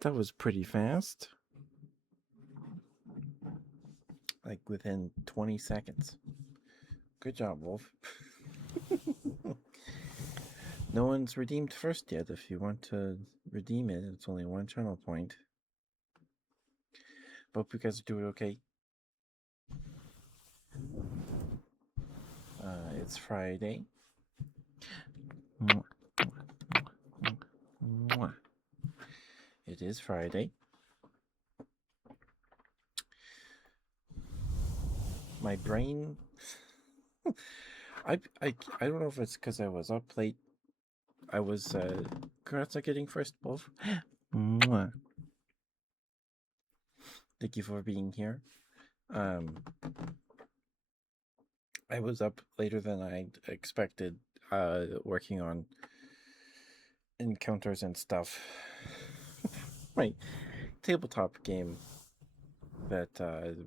That was pretty fast. Like within 20 seconds. Good job, Wolf. No one's redeemed first yet. If you want to redeem it, it's only one channel point. Hope you guys are doing okay. It's Friday. It is Friday. My brain. I don't know if it's because I was up late. I was congrats on getting first, Wolf. Thank you for being here. I was up later than I expected, working on encounters and stuff. My tabletop game that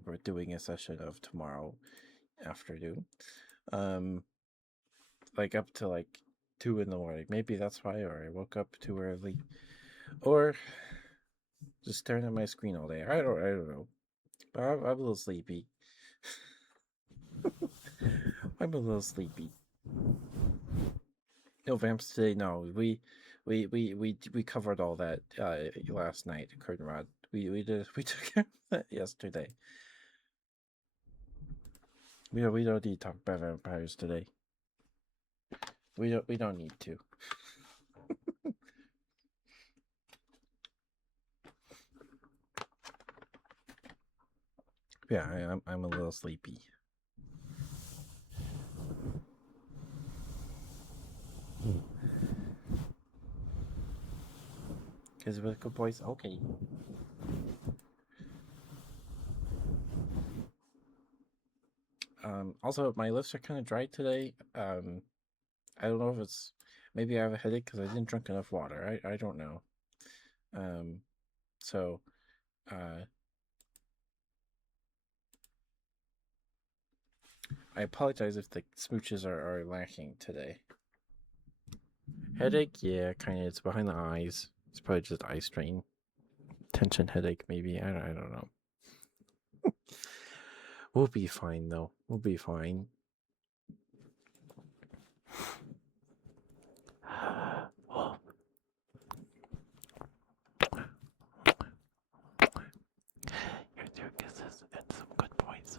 we're doing a session of tomorrow afternoon. Like up to like 2 in the morning. Maybe that's why, or I woke up too early, or just staring at my screen all day. I don't know. But I'm a little sleepy. I'm a little sleepy. No vamps today. No, we covered all that last night, Curtain Rod. We took care of that yesterday. We don't need to talk about vampires today. We don't need to. Yeah, I'm a little sleepy. Because with good boys, okay. Also, my lips are kind of dry today. I don't know if it's maybe I have a headache because I didn't drink enough water. I don't know. So, I apologize if the smooches are lacking today. Headache, yeah, kind of. It's behind the eyes. It's probably just eye strain, tension headache, maybe. I don't know. We'll be fine though. We'll be fine. Here's your kisses and some good boys.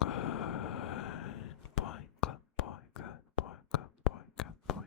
Good boy, good boy, good boy, good boy.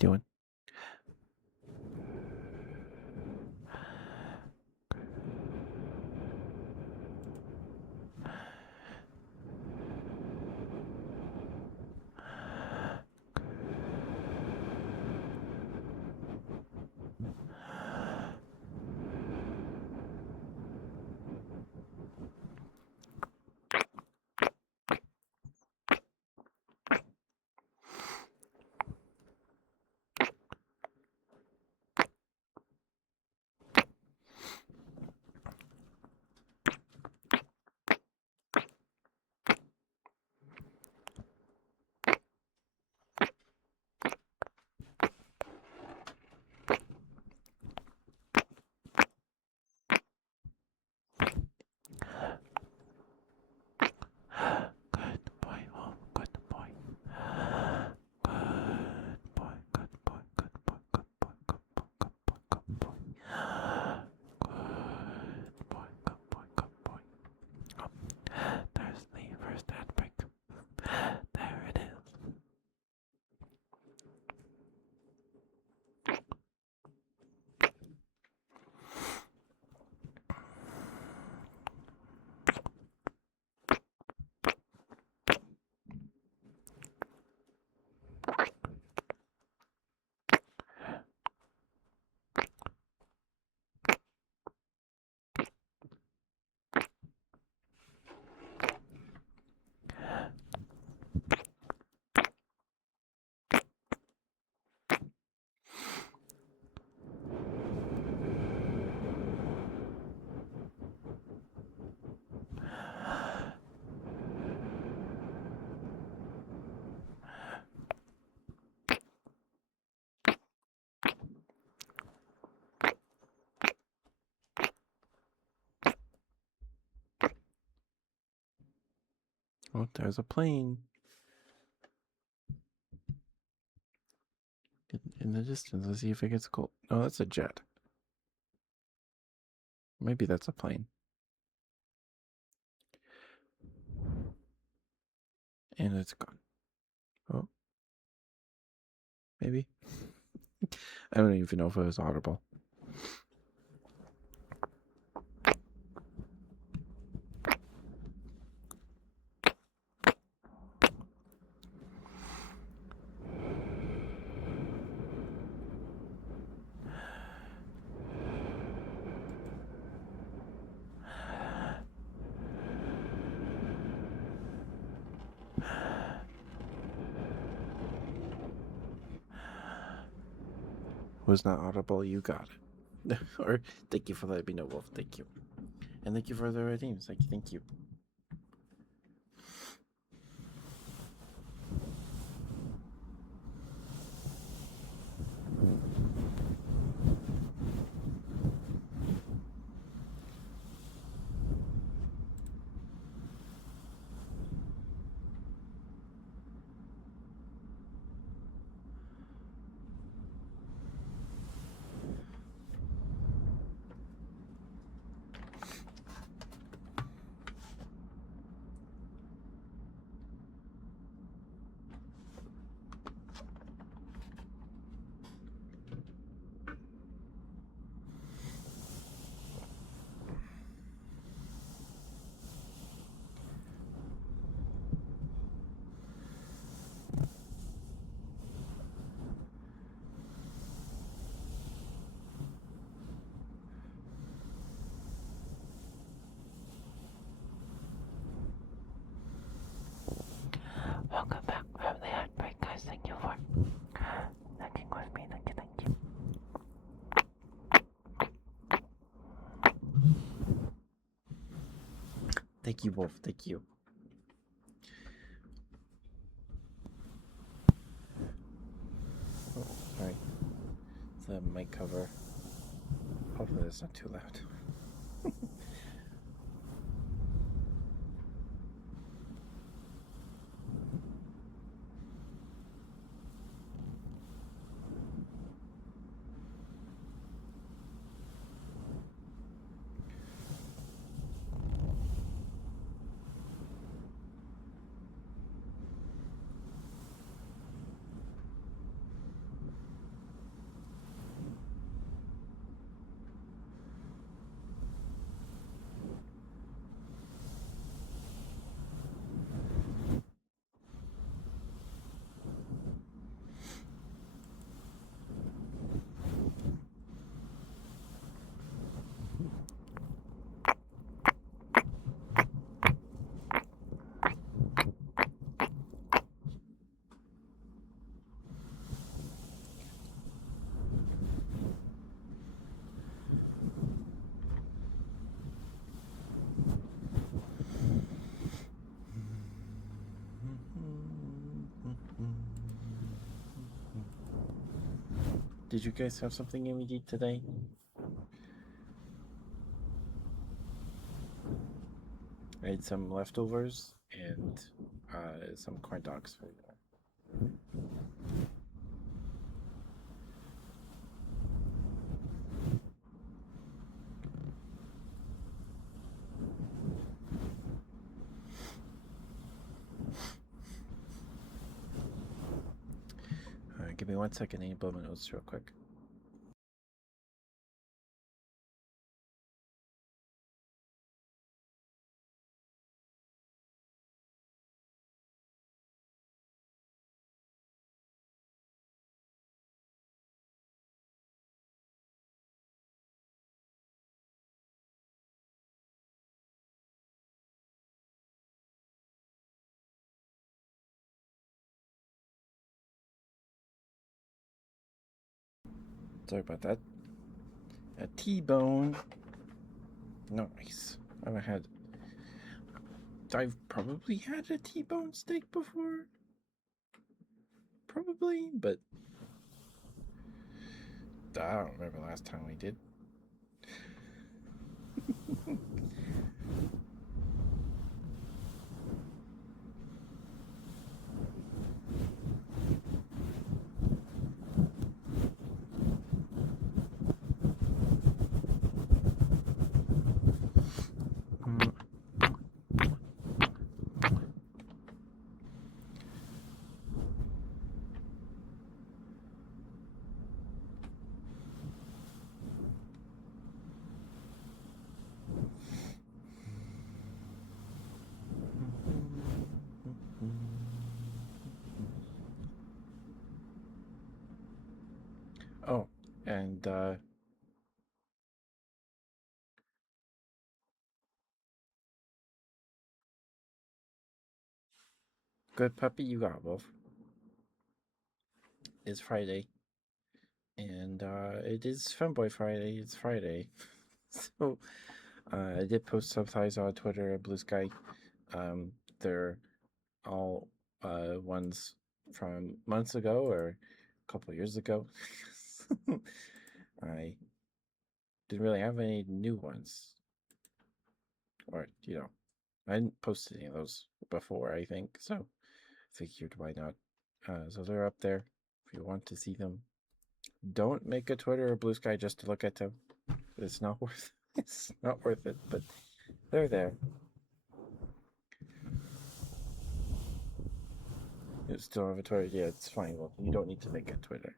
doing? Good boy, Wolf. Good boy. Good boy. Good boy. Good boy. Good boy. Good boy. Good boy. Good boy. Good boy. Good boy. Good boy. Oh, there's the first handbrake. There it is. Oh, there's a plane in the distance. Let's see if it gets cold. Oh, that's a jet. Maybe that's a plane. And it's gone. Oh, maybe. I don't even know if it was audible. Was not audible. You got it. Or thank you for letting me know, Wolf. Thank you. And thank you for the redeems. Thank you. Welcome back from the outbreak, guys. Thank you for hanging with me. Thank you. Thank you, Wolf. Thank you. Oh, sorry. It's the mic cover. Hopefully that's not too loud. Did you guys have something you eat today? I had some leftovers and some corn dogs for you. Give me 1 second. I need to blow my nose real quick. Sorry about that. A T-bone. Nice. I've probably had a T-bone steak before. Probably, but I don't remember last time we did. Oh, and good puppy, you got both. It's Friday, and it is Femboy Friday. It's Friday, so I did post subtitles on Twitter and Blue Sky. They're all ones from months ago or a couple years ago. I didn't really have any new ones, or I didn't post any of those before. I think so. Figured why not? So they're up there if you want to see them. Don't make a Twitter or Blue Sky just to look at them. It's not worth. It's not worth it. But they're there. You still have a Twitter? Yeah, it's fine. Well, you don't need to make a Twitter.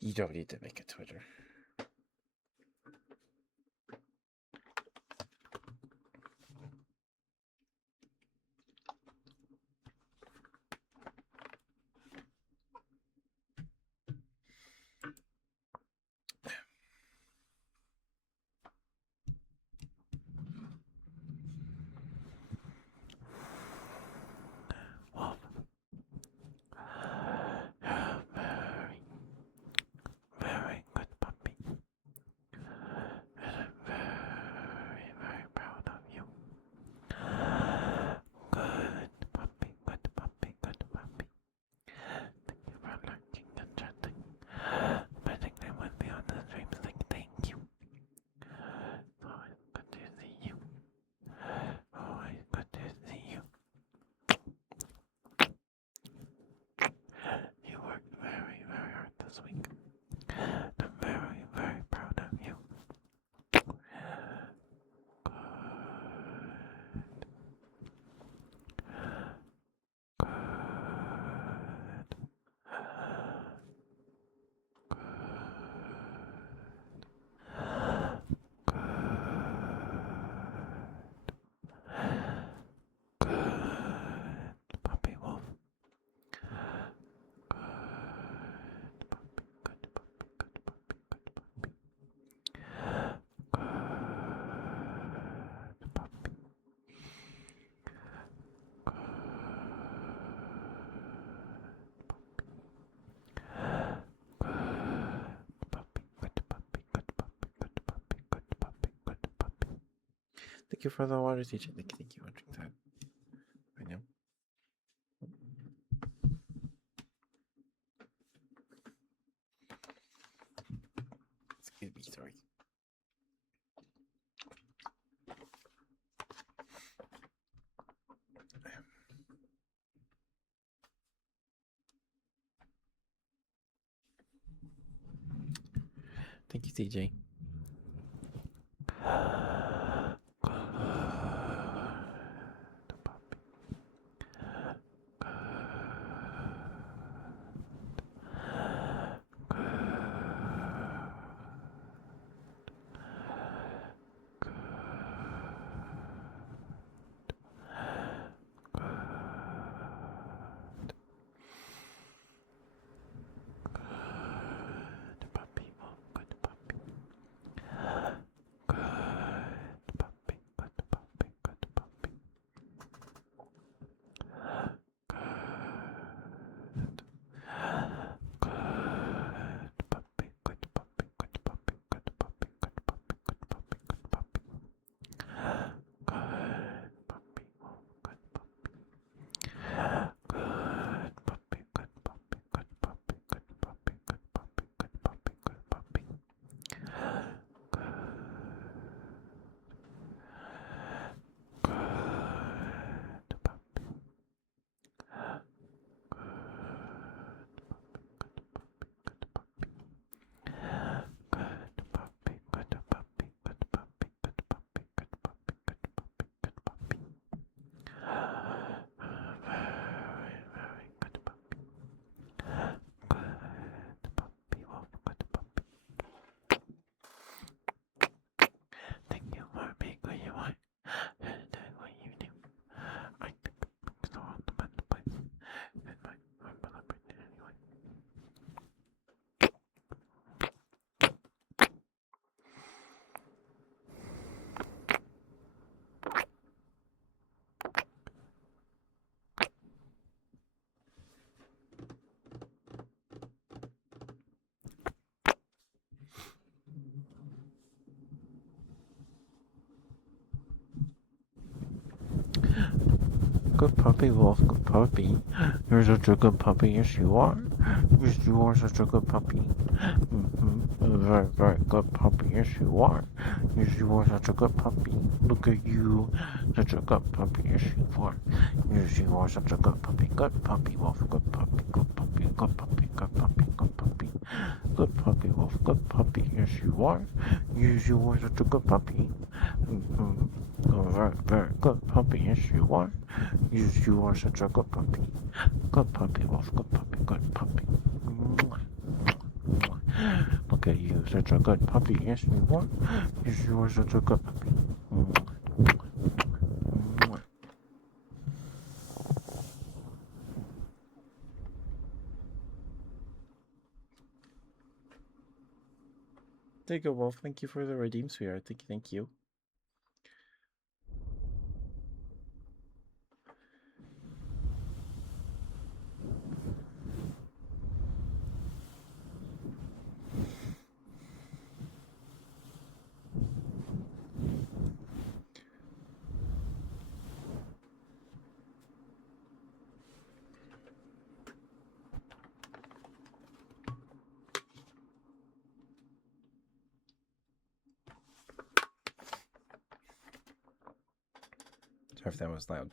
You don't need to make a Twitter. Very good puppy. And I'm very, very proud of you. Good puppy, good puppy, good puppy. Thank you for lurking and chatting. Spending time with me on the streams. Thank you. Always good to see you. Always good to see you. You worked very, very hard this week. I'm very, very proud of you. Good. Good. Good. Puppy wolf. Good puppy, good puppy, good puppy, good puppy. Good puppy. Good puppy. Thank you for the water teaching. Thank you. I'll drink that right now. Excuse me, sorry. Thank you, CJ. Thank you for being who you are and doing what you do. I think it's so on the best place. And I'm celebrating anyway. Good puppy, Wolf. Good puppy. You're such a good puppy. Yes, you are. Yes, you are such a good puppy. Very, very good puppy. Yes, you are. Yes, you are such a good puppy. Look at you. Such a good puppy. Yes, you are. Yes, you are such a good puppy. Good puppy, Wolf. Good puppy. Good puppy. Good puppy. Good puppy. Good puppy. Good puppy, Wolf. Good puppy. Yes, you are. Yes, you are such a good puppy. Very, very good puppy. Yes, you are. Yes, you are such a good puppy. Good puppy, Wolf. Good puppy. Good puppy. Look at you, such a good puppy. Yes, you are. Yes, you are such a good puppy. There you go, Wolf. Thank you for the redeem, sweetheart. Thank you. Sorry if that was loud.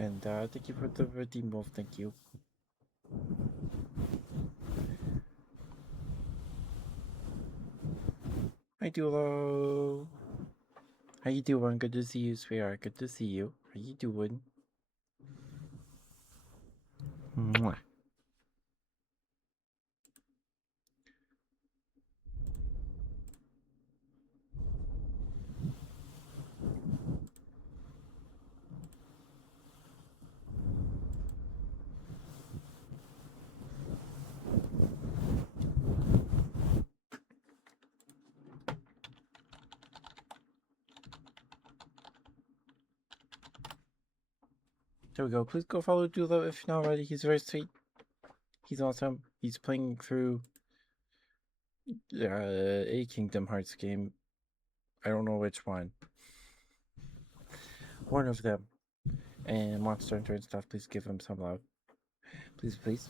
And thank you for the redeem, Wolf. Thank you. Hi, Dulo. How you doing? Good to see you, sweetheart. Good to see you. How you doing? Mwah. There we go. Please go follow Dulo if you're not already. He's very sweet. He's awesome. He's playing through a Kingdom Hearts game. I don't know which one. One of them. And Monster Hunter and stuff. Please give him some love. Please, please.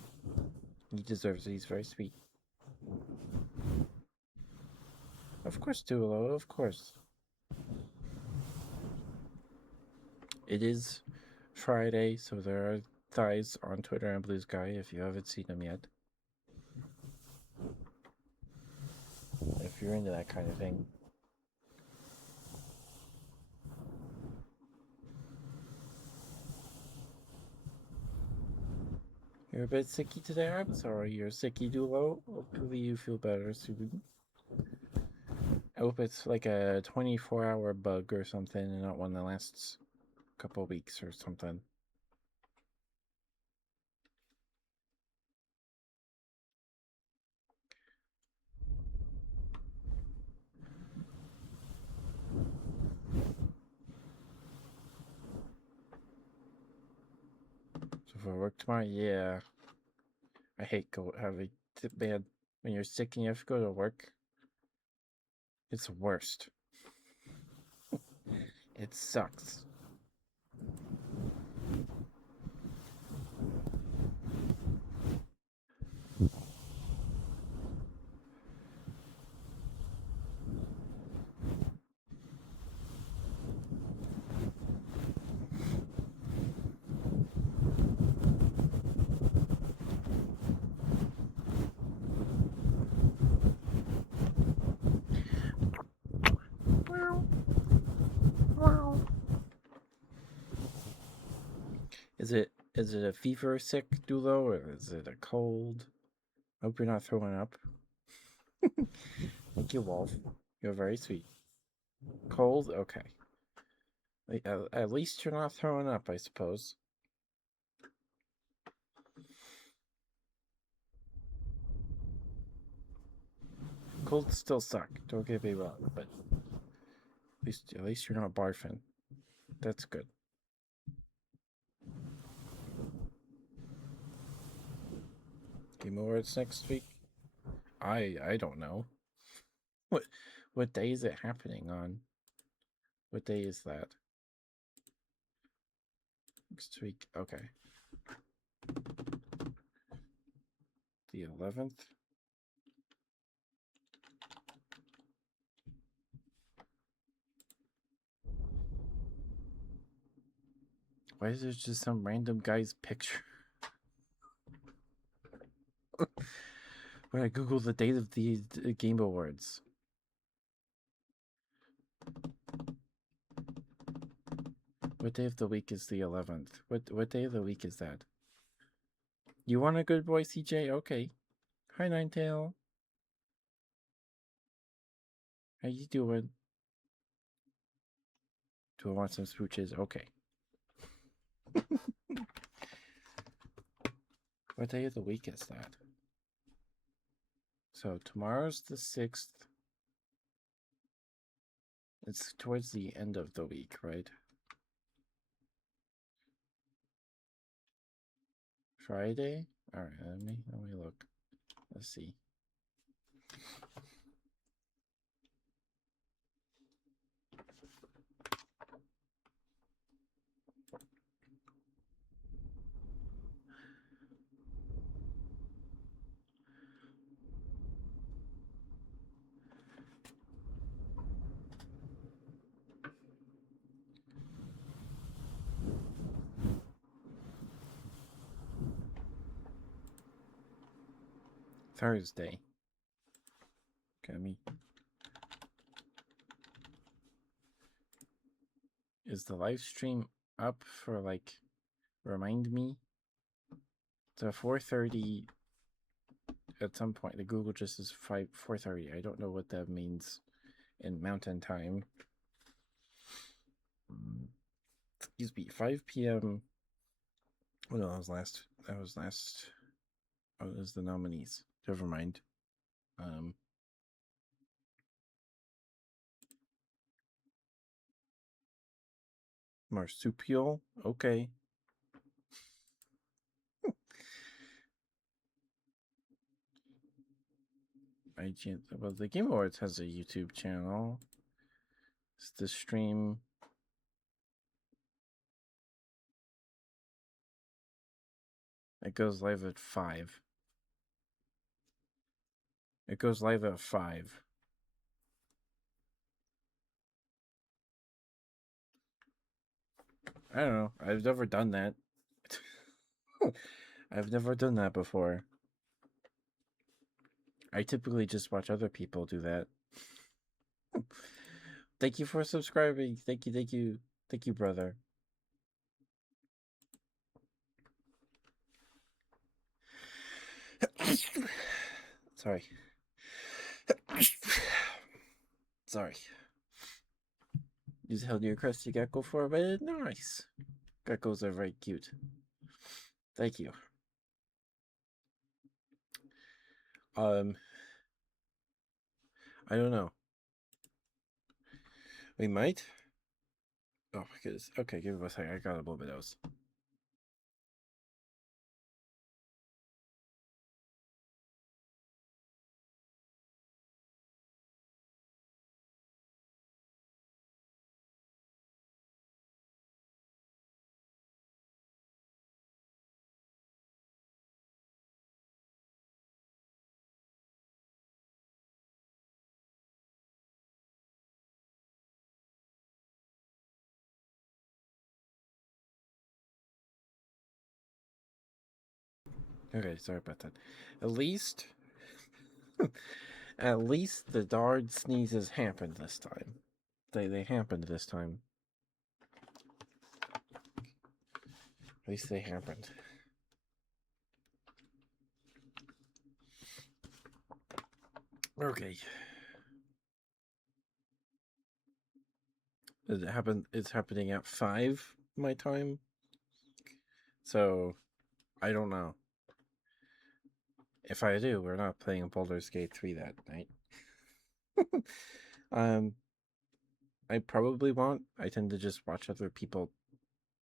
He deserves it. He's very sweet. Of course, Dulo. Of course. It is Friday, so there are thighs on Twitter and Blue Sky if you haven't seen them yet. If you're into that kind of thing. You're a bit sicky today. I'm sorry you're sicky, Dulo. Hopefully you feel better soon. I hope it's like a 24-hour bug or something and not one that lasts a couple weeks or something. So for work tomorrow, yeah. I hate having bad when you're sick and you have to go to work. It's the worst. It sucks. Is it a fever sick, Dulo, or is it a cold? I hope you're not throwing up. Thank you, Wolf. You're very sweet. Cold? Okay. At least you're not throwing up, I suppose. Colds still suck. Don't get me wrong, but at least you're not barfing. That's good. Game Awards next week? I don't know. What day is it happening on? What day is that? Next week. Okay. The 11th. Why is there just some random guy's picture? When I Google the date of the Game Awards. What day of the week is the 11th? What day of the week is that? You want a good boy, CJ? Okay. Hi, Ninetail. How you doing? Do I want some smooches? Okay. What day of the week is that? So tomorrow's the 6th. It's towards the end of the week, right? Friday? Alright, let me look. Let's see. Thursday. Okay, is the live stream up for like remind me? So 4:30 at some point. The Google just is 4:30. I don't know what that means in mountain time. Excuse me, 5 p.m. Oh no, that was last. Oh, it was the nominees. Never mind. Marsupial. Okay. IGN. Well, the Game Awards has a YouTube channel. It's the stream. It goes live at 5. It goes live at 5. I don't know. I've never done that. I've never done that before. I typically just watch other people do that. Thank you for subscribing. Thank you, thank you. Thank you, brother. Sorry. Sorry. You held your crusty gecko for a bit. Nice. Geckos are very cute. Thank you. I don't know. We might. Oh my goodness. Okay, give me a second. I got a little bit of those. Okay, sorry about that. At least at least the Dard sneezes happened this time. They happened this time. At least they happened. Okay. It's happening at 5 my time. So I don't know. If I do, we're not playing Baldur's Gate 3 that night. I probably won't. I tend to just watch other people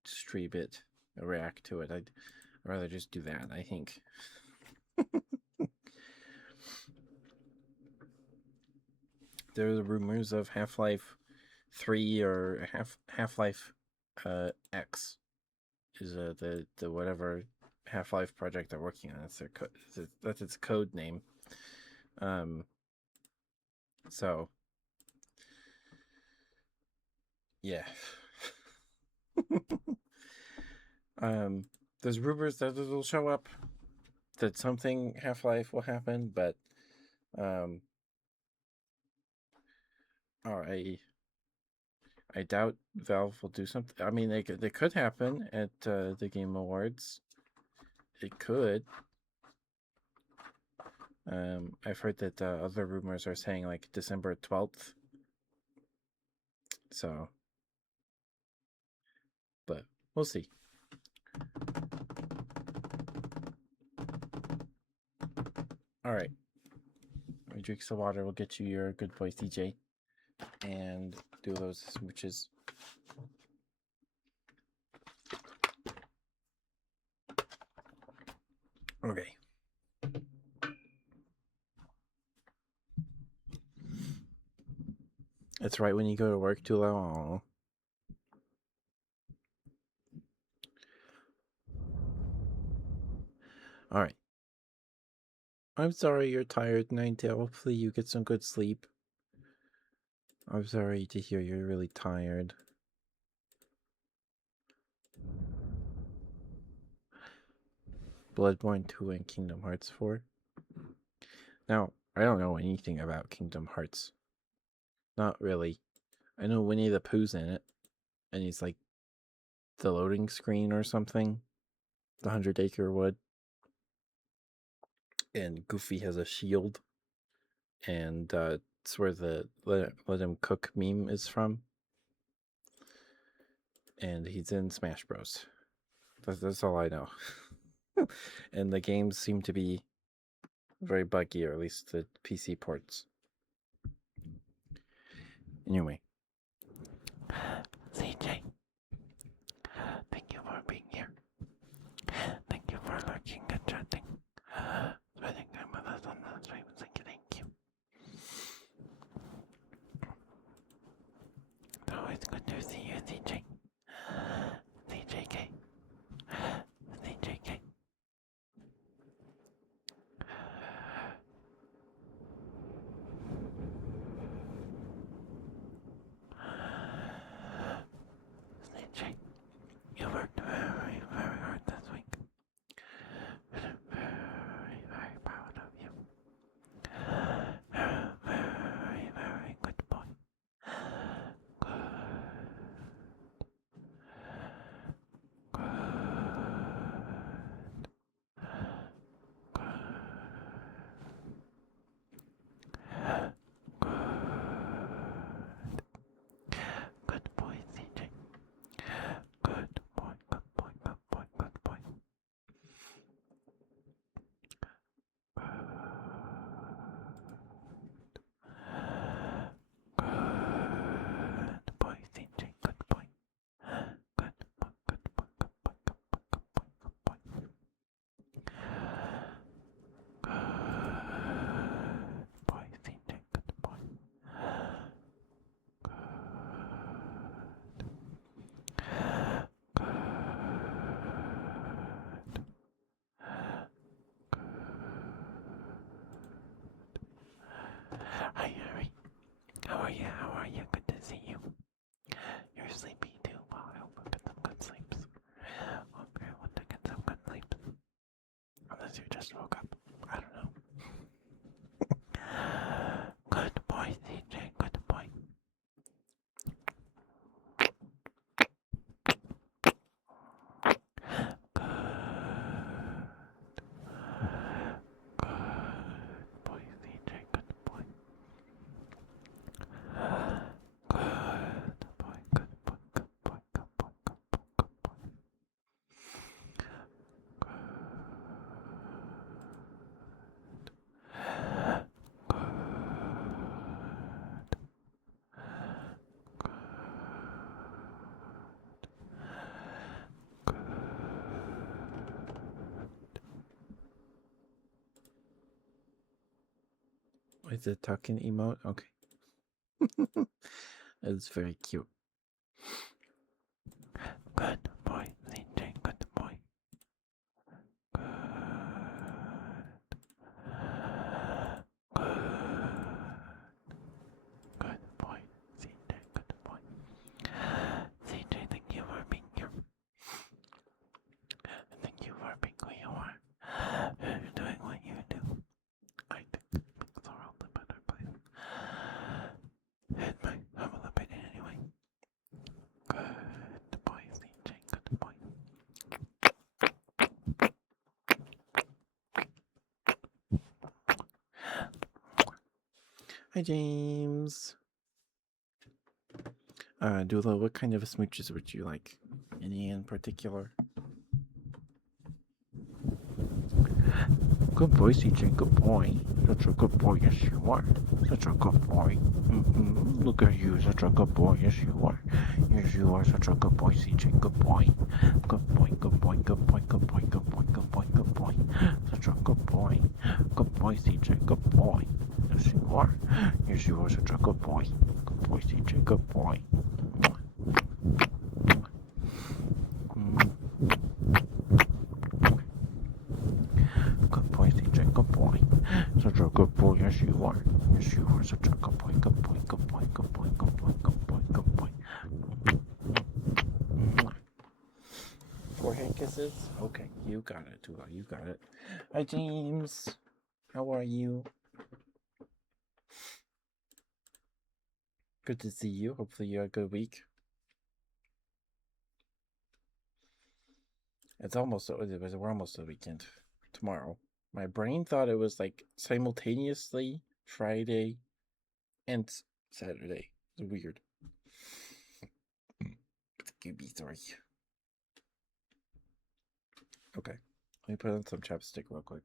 stream it, react to it. I'd rather just do that, I think. There are rumors of Half-Life 3 or Half-Life X is the whatever Half-Life project they're working on. That's its code name. So yeah. There's rumors that it'll show up, that something Half-Life will happen, but I doubt Valve will do something. I mean, they could happen at the Game Awards. It could. I've heard that other rumors are saying like December 12th. So, but we'll see. All right. Let me drink some water. We'll get you your good voice, DJ, and do those smooches. Okay. That's right when you go to work too long. All right. I'm sorry you're tired, Ninetale. Hopefully you get some good sleep. I'm sorry to hear you're really tired. Bloodborne 2 and Kingdom Hearts 4. Now, I don't know anything about Kingdom Hearts. Not really. I know Winnie the Pooh's in it, and he's like the loading screen or something. The 100-Acre Wood. And Goofy has a shield. And it's where the let him cook meme is from. And he's in Smash Bros. That's all I know. And the games seem to be very buggy, or at least the PC ports. Anyway. CJ, thank you for being here. Thank you for lurking and chatting. Spending time with us on the stream. Thank you. you just woke up. I don't know. Good boy, CJ. Good boy. Good boy, CJ. Good boy. Good boy. Good boy. Good boy. Good boy. Good boy. Good boy. Is it tucking emote? Okay. It's very cute. Good boy, CJ. Good boy. Good. Good boy, CJ. Good boy. CJ, thank you for being here. Thank you for being who you are. Doing what you do. I think makes the world a better place. It might have a little bit anyway. Good boy, CJ. Good boy. Hi, James. Dula, what kind of smooches would you like? Any in particular? Good boy, CJ. Good boy. Such a good boy, yes you are. Such a good boy. Look at you, such a good boy, yes you are. Yes you are such a good boy, CJ. Good boy. Good boy, good boy, good boy, good boy, good boy, good boy, good boy. Such a good boy. Good boy, CJ. Good boy. Yes you are. Yes you are such a good boy. Good boy, CJ. Good boy. Good boy, CJ. Good boy. Such a good boy, yes you are. Yes you are such a good boy, good boy, good boy, good boy, good boy, good boy, good boy. Forehead kisses? Okay, you got it, Dula. You got it. Hi, James. How are you? Good to see you. Hopefully you had a good week. We're almost the weekend. Tomorrow. My brain thought it was like simultaneously Friday and Saturday. It's weird. Scooby, sorry. Okay. Let me put on some chapstick real quick.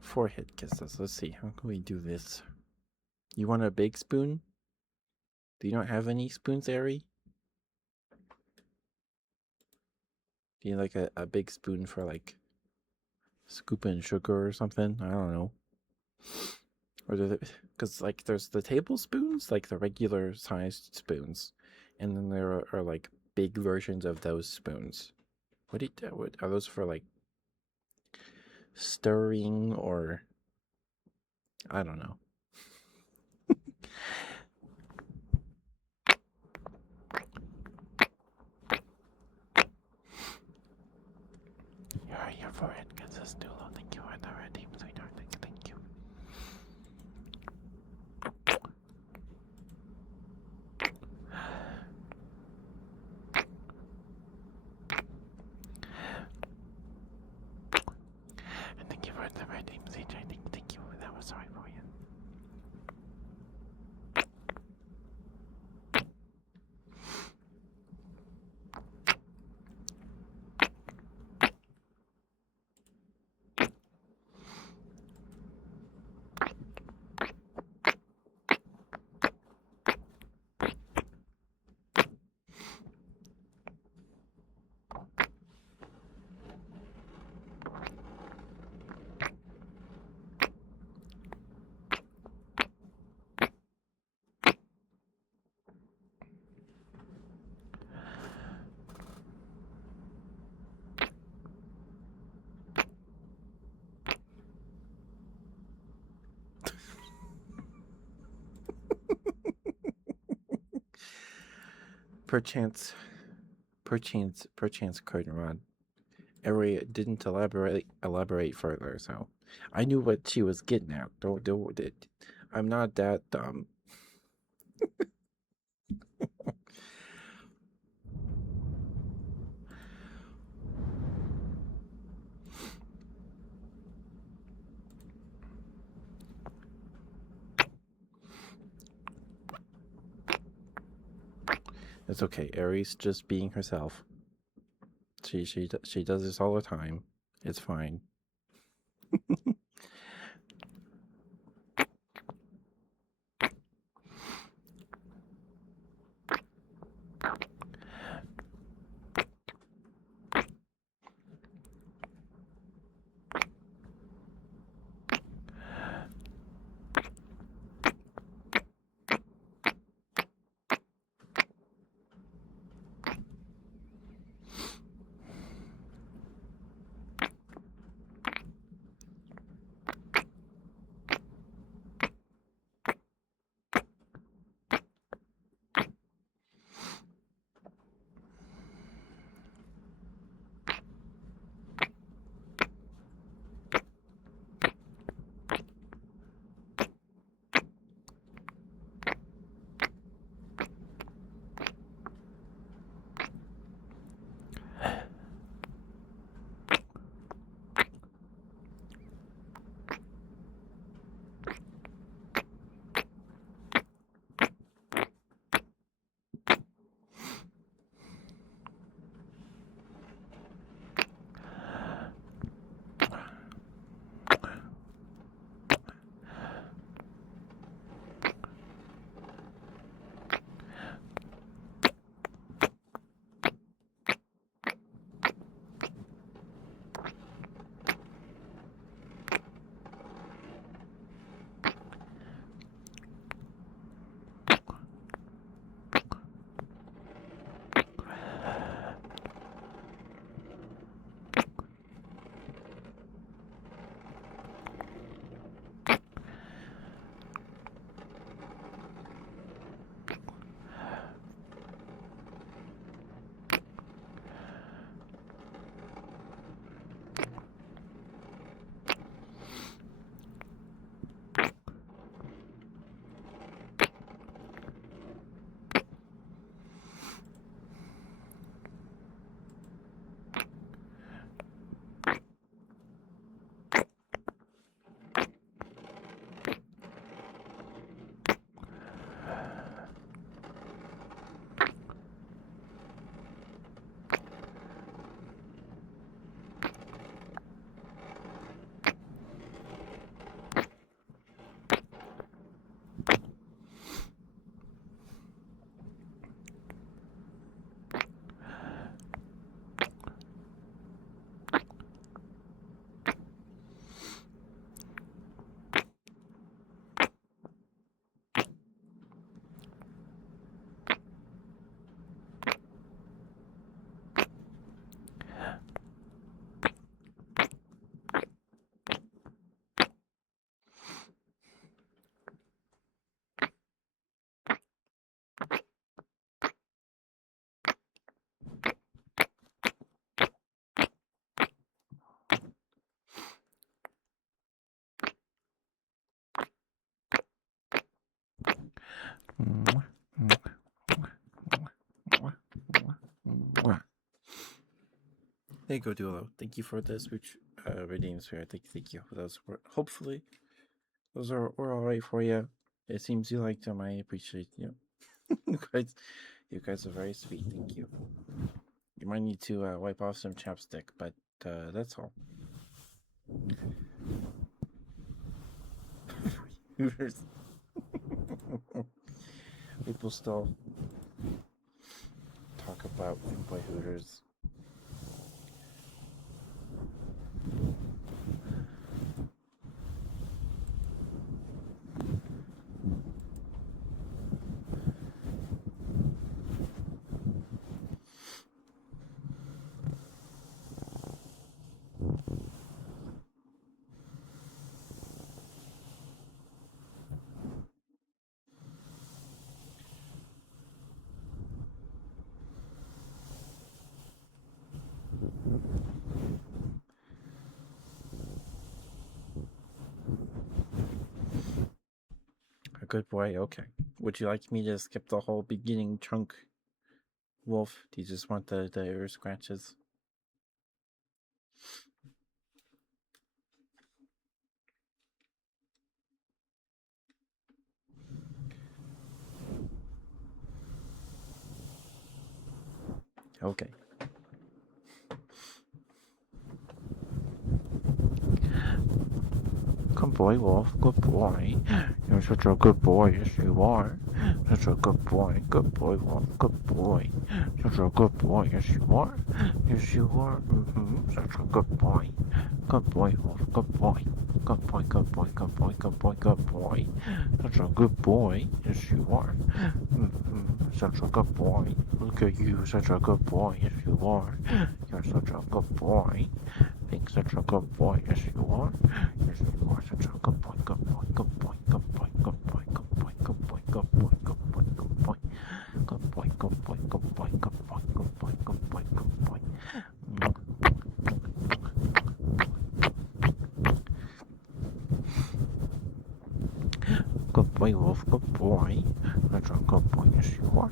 Forehead kisses. Let's see. How can we do this? You want a big spoon? Do you not have any spoons, Ari? Do you like a big spoon for like scooping sugar or something? I don't know. Or because like there's the tablespoons, like the regular sized spoons, and then there are like big versions of those spoons. What are those for, like stirring, or I don't know. Your forehead kisses too low. Thank you for the red team, sweetheart. Thank you. And thank you for the red team, CJ. Thank you. That was sorry for you. perchance, Curtain Rod. Ari didn't elaborate further, so I knew what she was getting at. Don't. I'm not that dumb. It's okay. Aries just being herself. She does this all the time. It's fine. There you go, Duolo. Thank you for the switch redeems here. Thank you. Those were hopefully were all right for you. It seems you liked them. I appreciate you. You guys are very sweet. Thank you. You might need to wipe off some chapstick, but that's all. Hooters. People still talk about Boy Hooters. good boy. Okay. Would you like me to skip the whole beginning chunk, Wolf? Do you just want the ear scratches? Okay. Good boy, Wolf. Good boy. You're such a good boy. Yes, you are. Such a good boy. Good boy, Wolf. Good boy. Such a good boy. Yes, you are. Yes, you are. Such a good boy. Good boy, Wolf. Good boy. Good boy, good boy, good boy, good boy, good boy. Such a good boy. Yes, you are. Such a good boy. Look at you. Such a good boy. Yes, you are. You're such a good boy. Being such a good boy. Yes, you are. Yes, you are such a good boy, good boy, good boy, good boy, good boy, good boy, good boy, good boy, good boy, good boy, good boy, good boy, good boy, good boy, good boy, good boy, good boy. Good boy, Wolf, good boy. Such a good boy, yes you are.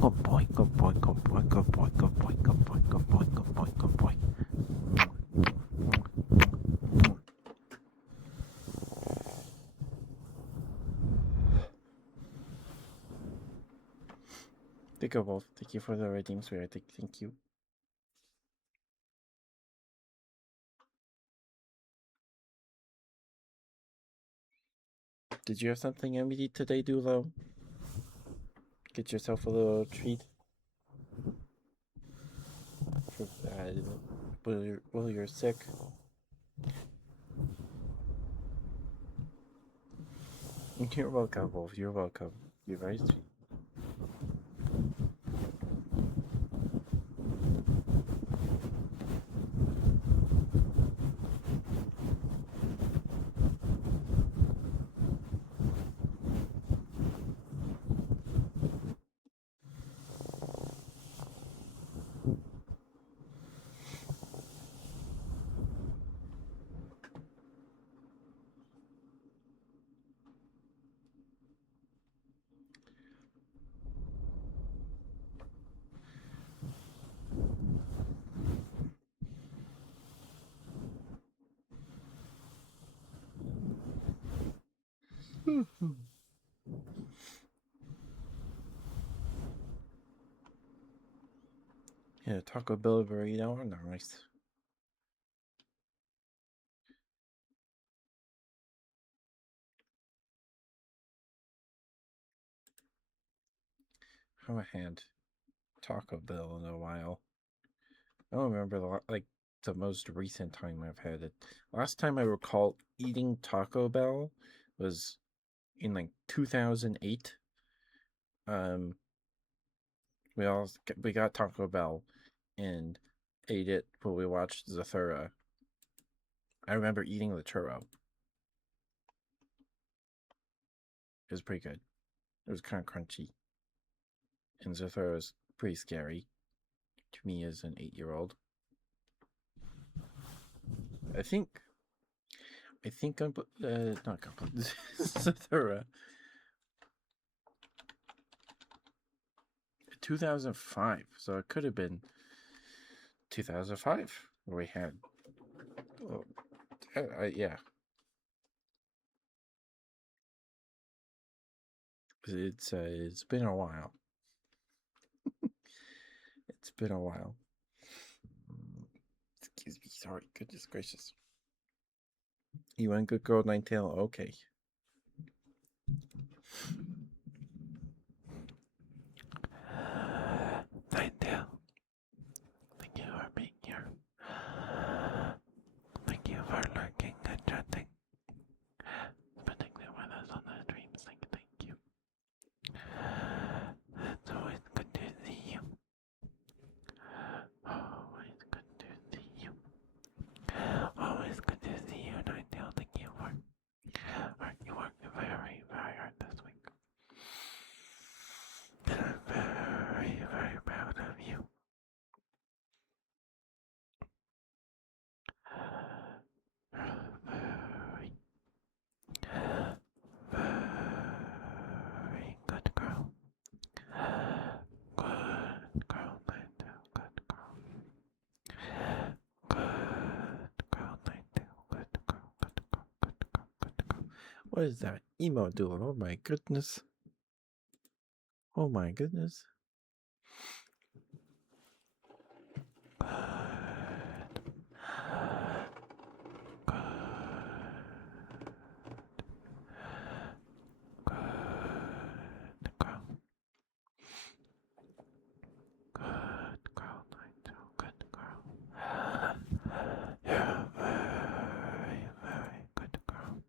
Good boy, good boy, good boy, good boy, good boy, good boy, good boy, good boy, good boy. Thank you, Wolf. Thank you for the redeems. Thank you. Did you have something immediate today, Dulo? Get yourself a little treat. For, while you're sick. You're welcome, Wolf. You're welcome. You're very sweet. Yeah, Taco Bell burrito. Nice. I haven't had Taco Bell in a while. I don't remember the most recent time I've had it. Last time I recall eating Taco Bell was in like 2008. Um, we got Taco Bell and ate it when we watched Zathura. I remember eating the churro. It was pretty good. It was kind of crunchy, and Zathura was pretty scary to me as an 8-year-old. I think I'm not Zathura. 2005, so it could have been 2005 where we had. Oh, yeah, it's been a while. It's been a while. Excuse me. Sorry. Goodness gracious. You went good girl, Ninetail? Okay. Ninetail, thank you for being here. Thank you for lurking and chatting. Spending time with us on the streams. Thank you. It's always good to see you. Always good to see you. Always good to see you, Ninetail. Thank you for you worked very, very hard this week. What is that? Emo doing? Oh my goodness. Oh my goodness. Yeah, very, very good girl.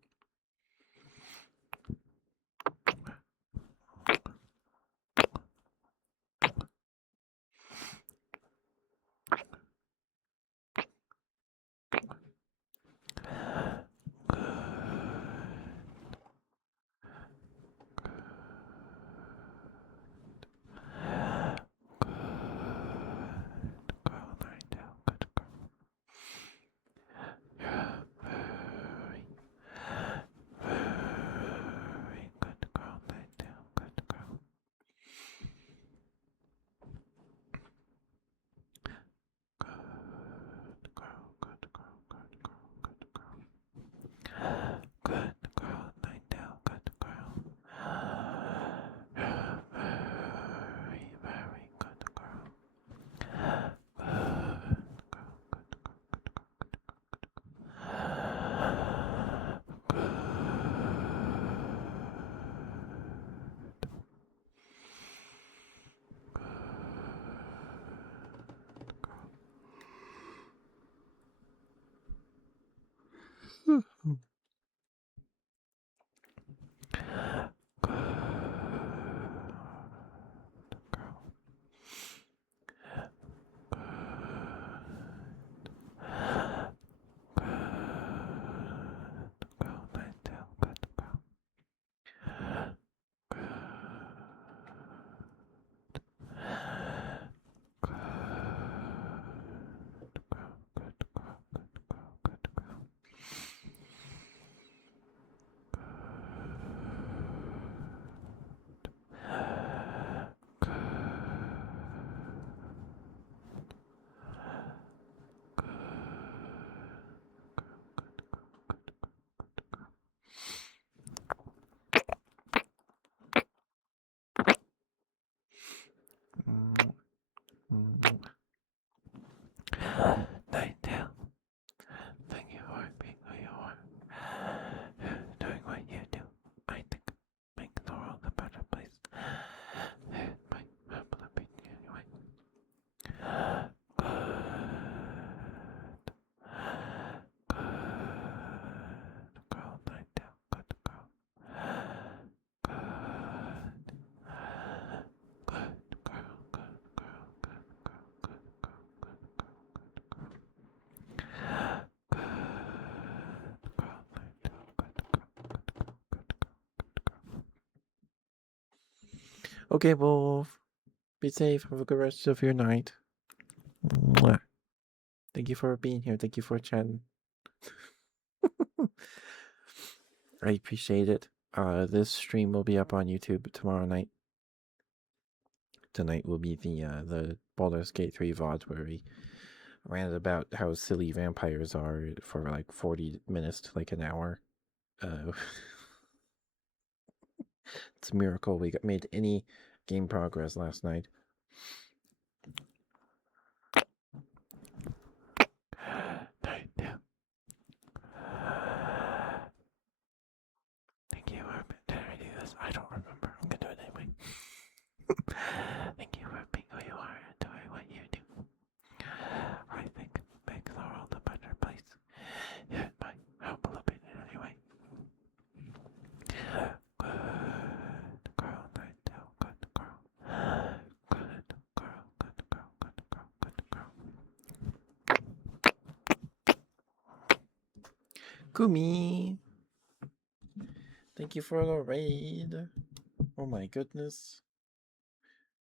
Nighttale, thank you for being who you are. Doing what you do, I think, make the world a better place. My humble opinion, anyway. Good. Good girl, Nighttale, good girl. Good. Good girl, good girl, good girl, good girl, good girl, good girl. Good girl, Nighttale, good girl, good girl, good girl. Okay, Wolf. Be safe. Have a good rest of your night. Mwah. Thank you for being here. Thank you for chatting. I appreciate it. This stream will be up on YouTube tomorrow night. Tonight will be the Baldur's Gate 3 VOD where we ranted about how silly vampires are for like 40 minutes to like an hour. It's a miracle we made any game progress last night. Nighttale. Thank you for did I do this? I don't remember. I'm gonna do it anyway. Thank you for being who you are and doing what you do. I think it makes the world a better place. In my humble opinion, anyway. Good girl, Nighttale. Good girl. Good girl. Good girl. Good girl. Good girl. Kumi! Thank you for the raid. Oh my goodness.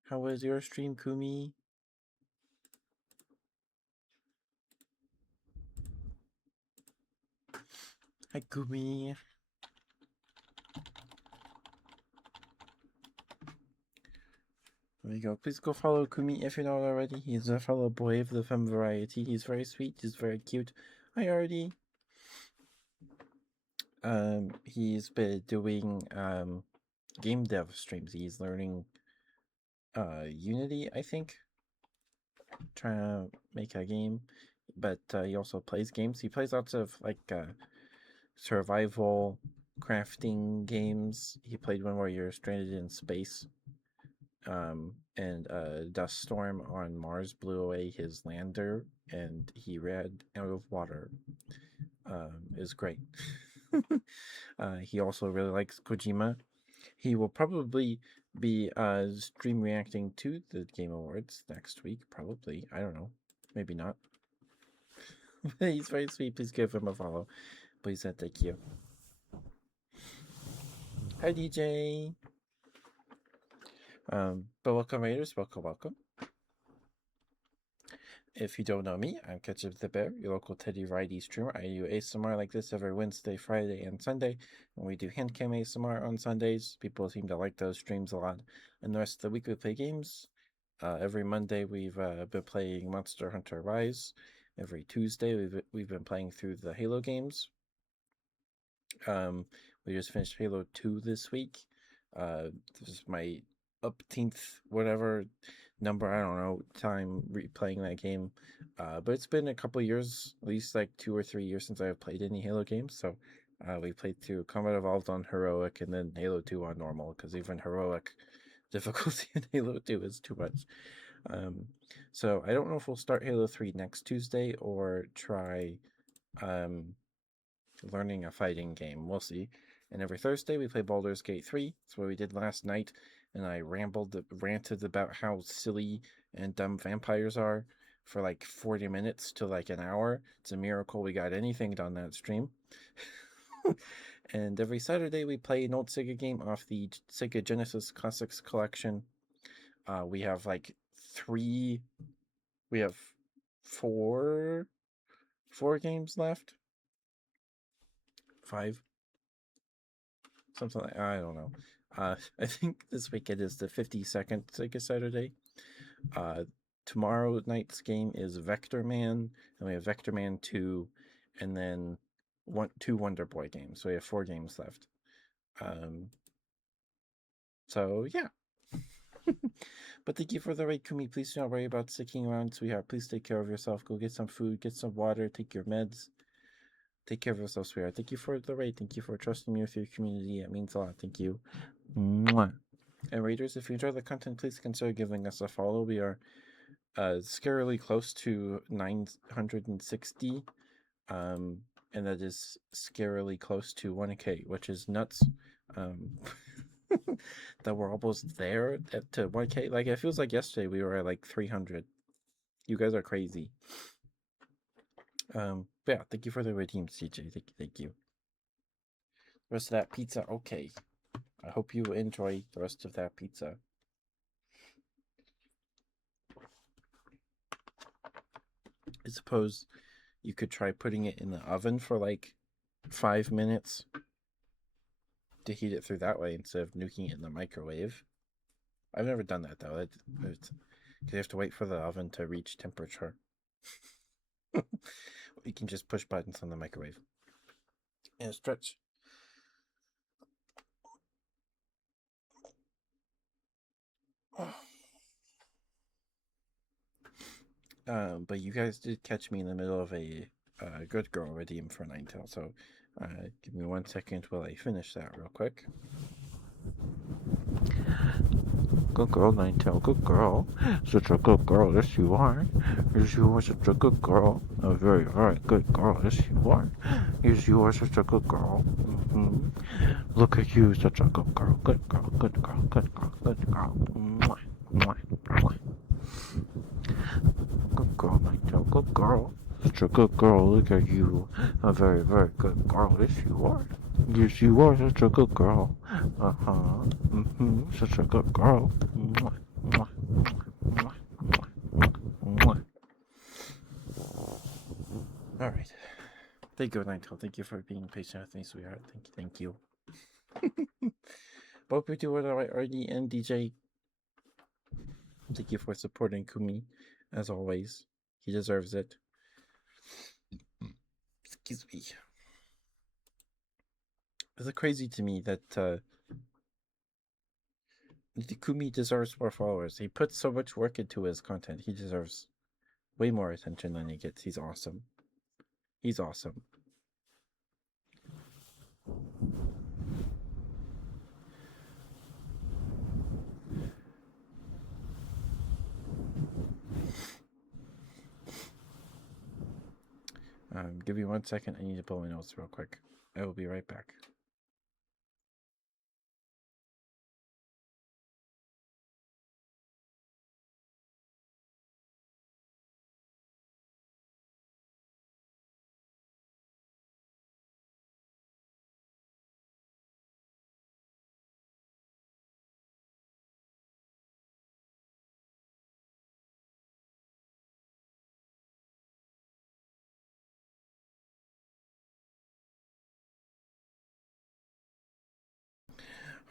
How was your stream, Kumi? Hi, Kumi. There you go. Please go follow Kumi if you're not already. He's a fellow boy of the femme variety. He's very sweet. He's very cute. Hi, Artie. He's been doing game dev streams. He's learning Unity, I think, trying to make a game. But he also plays games. He plays lots of like survival crafting games. He played one where you're stranded in space. And a dust storm on Mars blew away his lander, and he ran out of water. Is great. He also really likes Kojima. He will probably be stream reacting to the Game Awards next week. Probably, I don't know, maybe not. He's very sweet. Please give him a follow. Please and thank you. Hi, DJ. But welcome, Raiders. Welcome. If you don't know me, I'm Ketchup the Bear, your local Teddy Ridey streamer. I do ASMR like this every Wednesday, Friday, and Sunday. And we do handcam ASMR on Sundays. People seem to like those streams a lot. And the rest of the week we play games. Every Monday we've been playing Monster Hunter Rise. Every Tuesday we've been playing through the Halo games. We just finished Halo 2 this week. This is my upteenth whatever number, I don't know, time replaying that game. But it's been a couple years, at least like 2 or 3 years since I've played any Halo games. So we played through Combat Evolved on Heroic and then Halo 2 on Normal, because even Heroic difficulty in Halo 2 is too much. So I don't know if we'll start Halo 3 next Tuesday or try learning a fighting game. We'll see. And every Thursday we play Baldur's Gate 3. That's what we did last night. And I ranted about how silly and dumb vampires are for like 40 minutes to like an hour. It's a miracle we got anything done that stream. And every Saturday we play an old Sega game off the Sega Genesis Classics collection. We have like four games left. 5, something like, I don't know. I think this weekend is the 52nd Sega Saturday. Tomorrow night's game is Vector Man, and we have Vector Man 2, and then 2 Wonder Boy games. So we have 4 games left. So yeah. But thank you for the raid, Kumi. Please do not worry about sticking around, sweetheart. Please take care of yourself. Go get some food, get some water, take your meds. Take care of yourself, sweetheart. Thank you for the raid. Thank you for trusting me with your community. It means a lot. Thank you. Mwah. And Raiders, if you enjoy the content, please consider giving us a follow. We are scarily close to 960. And that is scarily close to 1K, which is nuts. That we're almost there to 1K. Like, it feels like yesterday we were at like 300. You guys are crazy. But yeah, thank you for the redeem, CJ. Thank you. The rest of that pizza, okay. I hope you enjoy the rest of that pizza. I suppose you could try putting it in the oven for like 5 minutes to heat it through that way instead of nuking it in the microwave. I've never done that though. Because you have to wait for the oven to reach temperature. You can just push buttons on the microwave and stretch. But you guys did catch me in the middle of a good girl redeem for Ninetale, so give me 1 second while I finish that real quick. Good girl, Ninetale. Good girl. Such a good girl. Yes, you are. Yes, you are such a good girl. A very, very good girl. Yes, you are. Yes, you are such a good girl. Mm-hmm. Look at you, such a good girl. Good girl. Good girl. Good girl. Good girl. Mwah. Mwah. Mwah. Good girl, Ninetale. Good girl. Such a good girl. Look at you. A very, very good girl. Yes, you are. Yes, you are such a good girl. Uh-huh. Mm-hmm. Such a good girl. Mwah. Mwah. Mwah. Mwah. Mwah. All right. Thank you, Ninetale. Thank you for being patient with me, sweetheart. Thank you. Hope you're doing all right, RD and DJ. Thank you for supporting Kumi, as always. He deserves it. Excuse me. It's crazy to me that Kumi deserves more followers. He puts so much work into his content. He deserves way more attention than he gets. He's awesome. He's awesome. Give me 1 second. I need to pull my notes real quick. I will be right back.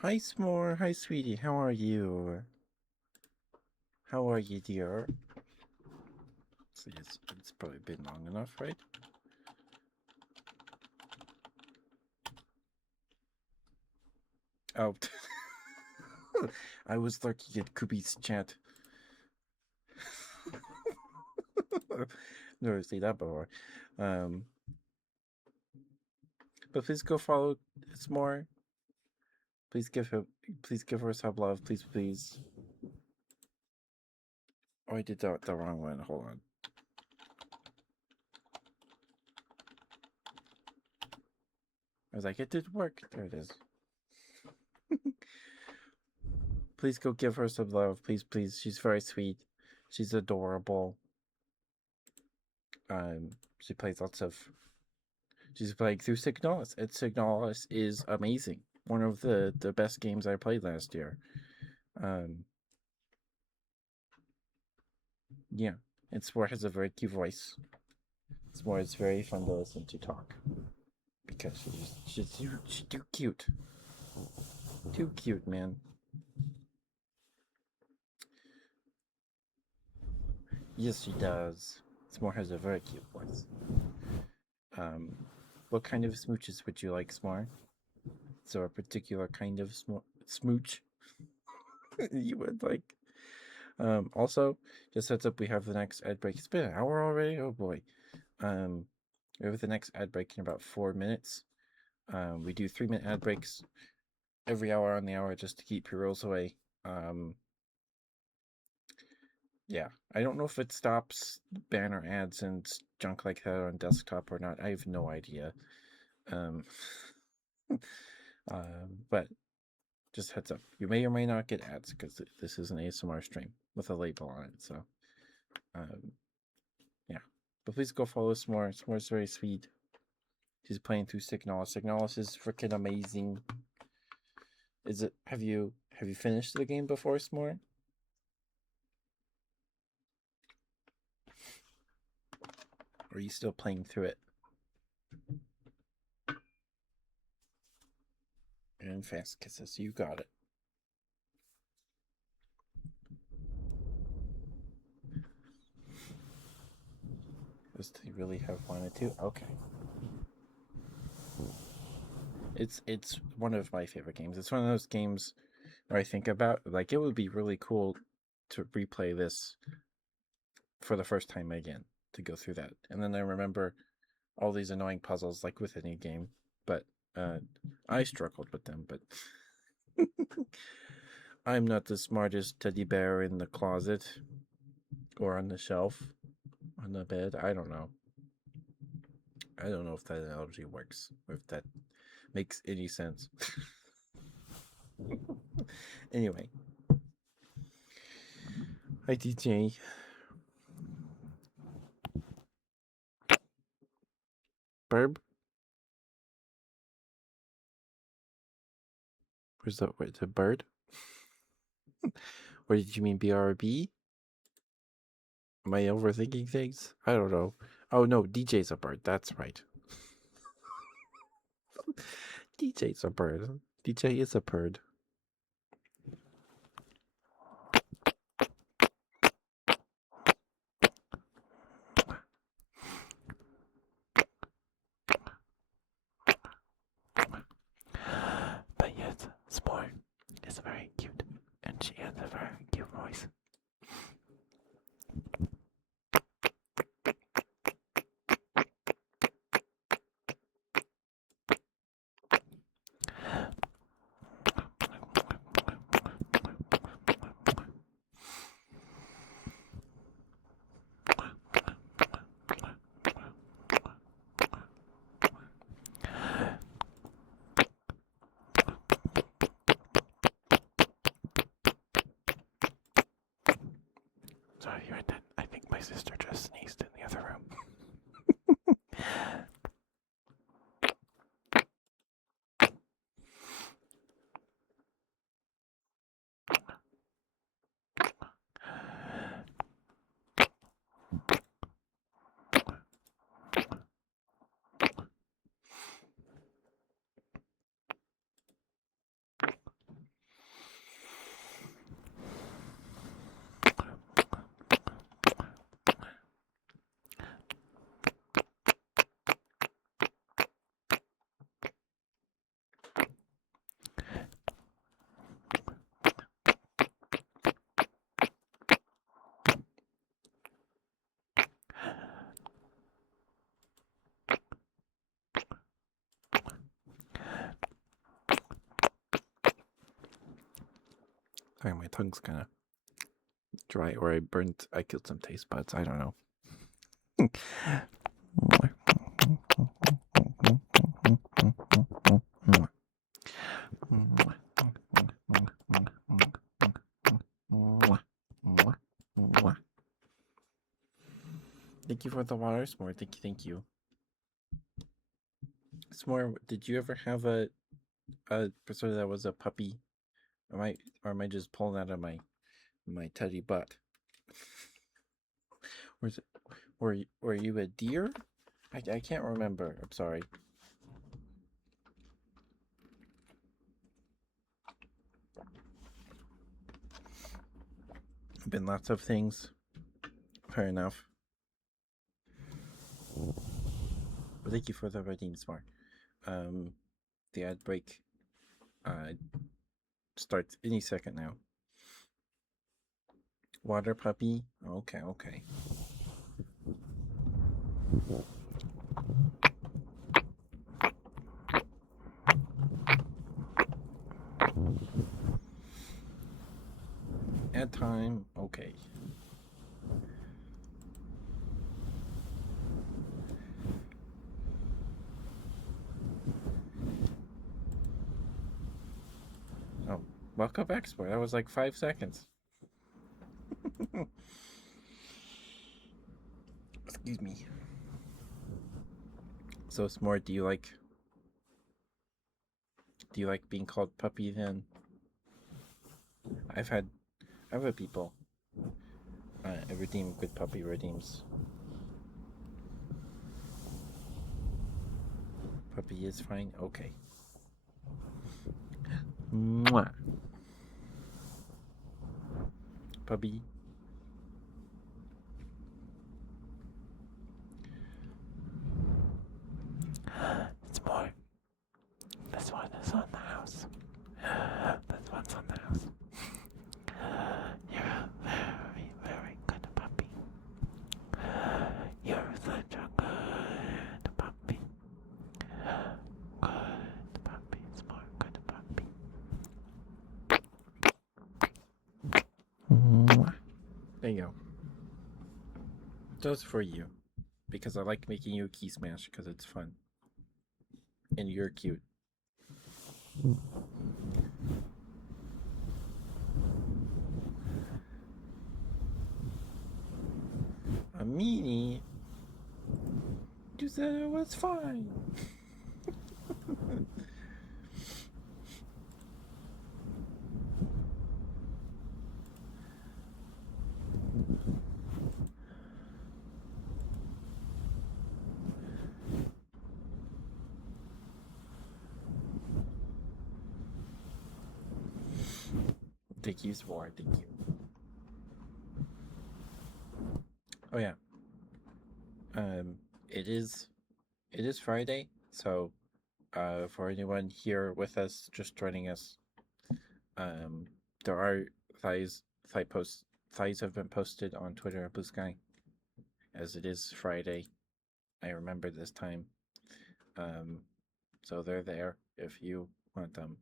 Hi, S'more. Hi, sweetie. How are you? How are you, dear? See, it's probably been long enough, right? Oh. I was lurking at Kubi's chat. Never seen that before. But please go follow S'more. Please give her some love, please, please. Oh, I did the wrong one. Hold on. I was like, it did work. There it is. Please go give her some love, please, please. She's very sweet. She's adorable. She plays lots of. She's playing through Signalis, and Signalis is amazing. One of the best games I played last year. Yeah, and S'more has a very cute voice. S'more is very fun to listen to talk because she's too cute. Too cute, man. Yes, she does. S'more has a very cute voice. What kind of smooches would you like, S'more? Is there a particular kind of smooch you would like? Also, just heads up, we have the next ad break. It's been an hour already. Oh boy. We have the next ad break in about 4 minutes. We do 3-minute ad breaks every hour on the hour just to keep heroes away. Yeah, I don't know if it stops banner ads and junk like that on desktop or not. I have no idea. But just heads up, you may or may not get ads because this is an ASMR stream with a label on it. So, yeah. But please go follow S'more. S'more's very sweet. She's playing through Signalis. Signalis is freaking amazing. Is it? Have you finished the game before, S'more? Or are you still playing through it? And fast kisses. You got it. Does he really have wanted to? Okay. It's one of my favorite games. It's one of those games where I think about like it would be really cool to replay this for the first time again, to go through that. And then I remember all these annoying puzzles like with any game, but I struggled with them, but I'm not the smartest teddy bear in the closet or on the shelf on the bed. I don't know. I don't know if that analogy works or if that makes any sense. Anyway. Hi, DJ. Burb? Where's the bird? Or did you mean BRB? Am I overthinking things? I don't know. Oh no, DJ's a bird. That's right. DJ's a bird. DJ is a bird. S'more is very cute, and she has a very cute voice. Sorry, you heard that. I think my sister just sneezed in the other room. Sorry, my tongue's kind of dry, or I killed some taste buds. I don't know. Thank you for the water, S'more. Thank you. S'more, did you ever have a persona that was a puppy? Or am I just pulling out of my teddy butt? Were you a deer? I can't remember. I'm sorry. Been lots of things. Fair enough. But thank you for the redeem, Smart. The ad break starts any second now. Water puppy? Okay. Ad time? Okay. Oh, welcome back, Sport. That was like 5 seconds. Excuse me. So, S'more, do you like being called puppy then? I've had people redeem good puppy redeems. Puppy is fine? Okay. Mwah. Puppy. S'more. This one is on the house. This one's on the house. You're a very, very good puppy. You're such a good puppy. Good puppy, S'more, good puppy. There you go. Just for you. Because I like making you a key smash because it's fun. And you're cute. A meanie? You said it was fine. Thank you, S'more. Thank you. Oh yeah. It is Friday, so for anyone here with us, just joining us Um, there are thighs have been posted on Twitter and Blue Sky, as it is Friday. I remember this time. Um, so they're there if you want them.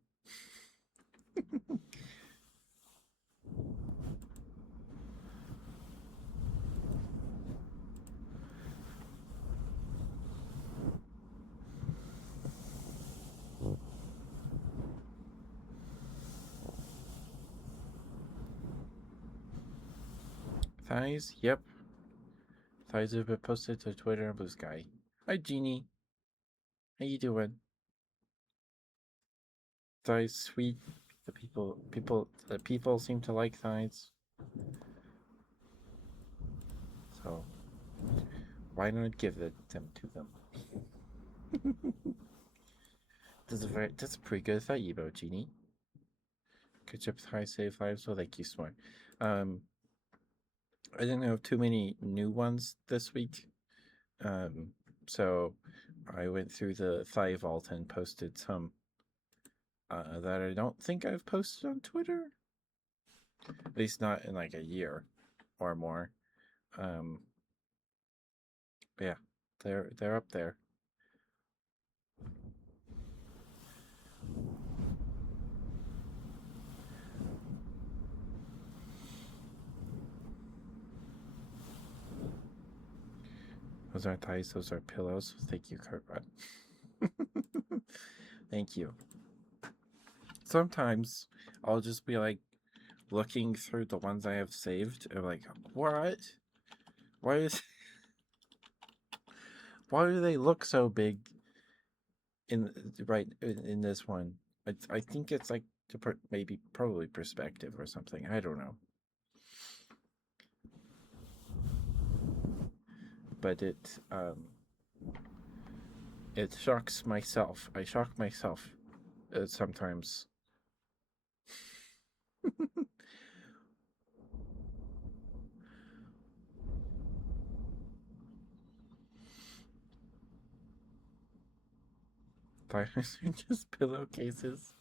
Thighs, yep. Thighs have been posted to Twitter and Blue Sky. Hi, Jeannie. How you doing? Thighs, sweet. The people seem to like thighs. So why not give them to them? That's a pretty good thigh emo, Jeannie. Good job, high save lives. So thank you, smart. Um, I didn't have too many new ones this week. Um, so I went through the thigh vault and posted some that I don't think I've posted on Twitter. At least not in like a year or more. Um, yeah, they're up there. Those aren't thighs, those are pillows. Thank you, Cartbot. Thank you. Sometimes I'll just be like looking through the ones I have saved and like, what? Why is why do they look so big in in this one? I think it's like maybe probably perspective or something. I don't know. But it shocks myself. I shock myself sometimes. Tires are just pillowcases.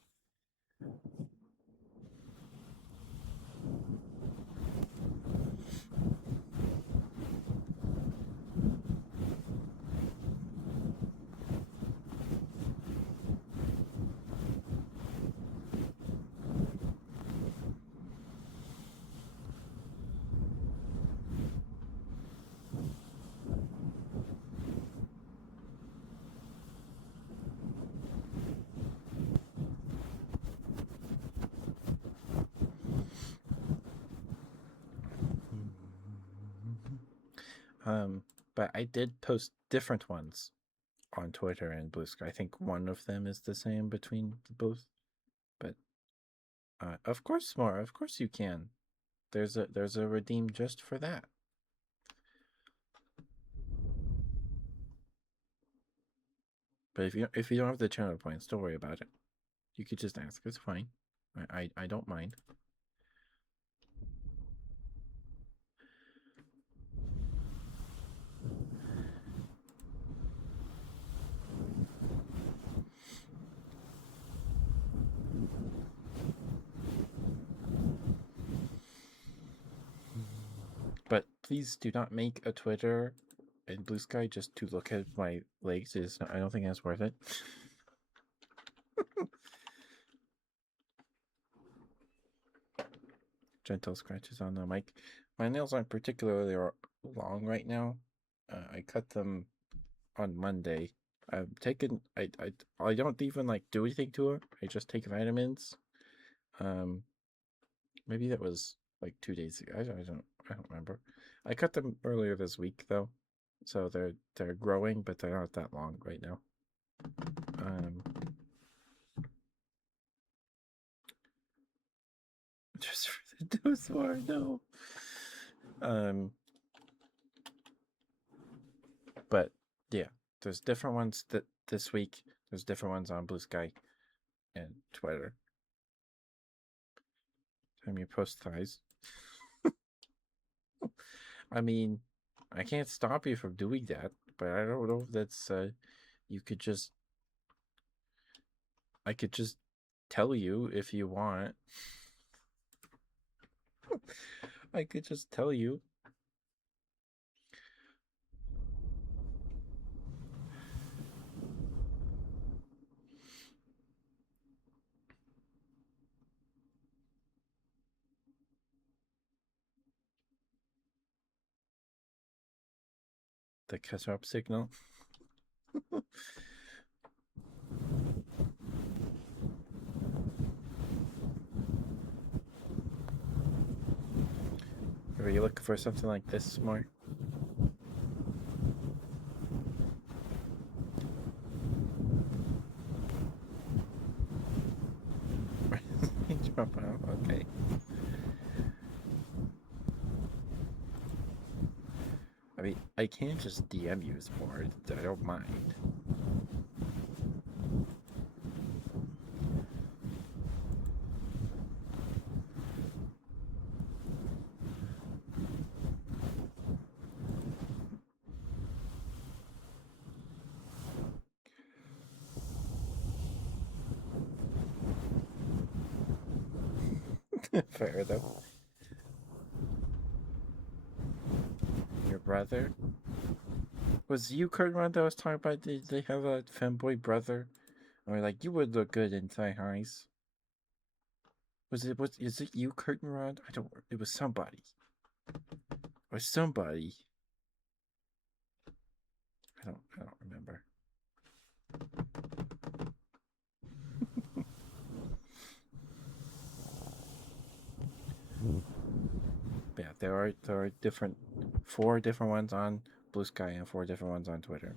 But I did post different ones on Twitter and Blue Sky. I think one of them is the same between both. But of course, more. Of course, you can. There's a redeem just for that. But if you don't have the channel points, don't worry about it. You could just ask. It's fine. I don't mind. But please do not make a Twitter and Blue Sky just to look at my legs. I don't think that's worth it. Gentle scratches on the mic. My nails aren't particularly long right now. I cut them on Monday. I've taken I don't even like do anything to it. I just take vitamins. Um, maybe that was like 2 days ago. I don't remember. I cut them earlier this week though, so they're growing, but they're not that long right now. Um, just for the dose war, no. Um, but yeah, there's different ones that this week. There's different ones on Blue Sky and Twitter. Time you post thighs. I mean, I can't stop you from doing that, but I don't know if that's you could just I could just tell you if you want. I could just tell you. The catch-up signal. Are you looking for something like this more? Drop out. Okay. I mean, I can just DM you more. I don't mind. Fair though. Your brother? Was you Kurt Run that was talking about they have a femboy brother? Or like you would look good in thigh highs. Is it you, Curtain Rod? I don't it was somebody. Or somebody. I don't remember. But yeah, there are different 4 different ones on Blue Sky and 4 different ones on Twitter.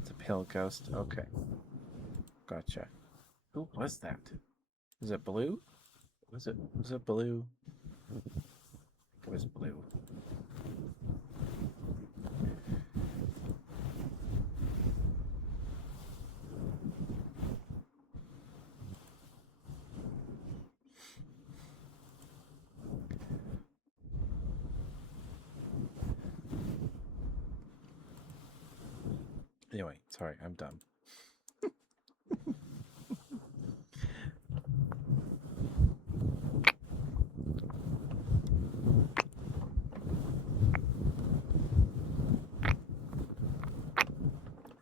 It's a pale ghost. Okay. Gotcha. Who was that? Was it Blue? Was it Blue? I think it was Blue. Anyway, sorry, I'm dumb.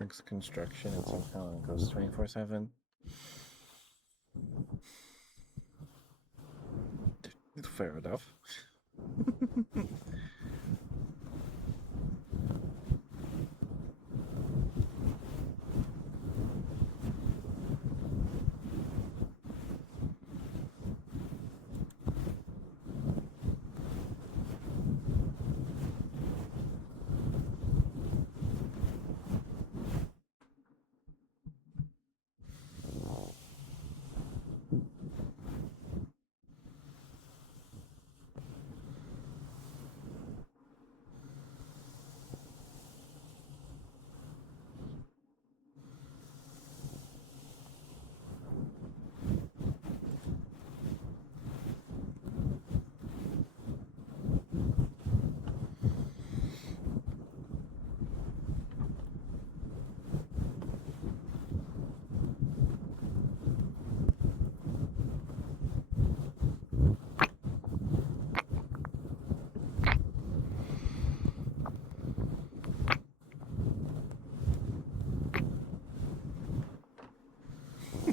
Rick's construction and somehow it goes 24/7. Fair enough.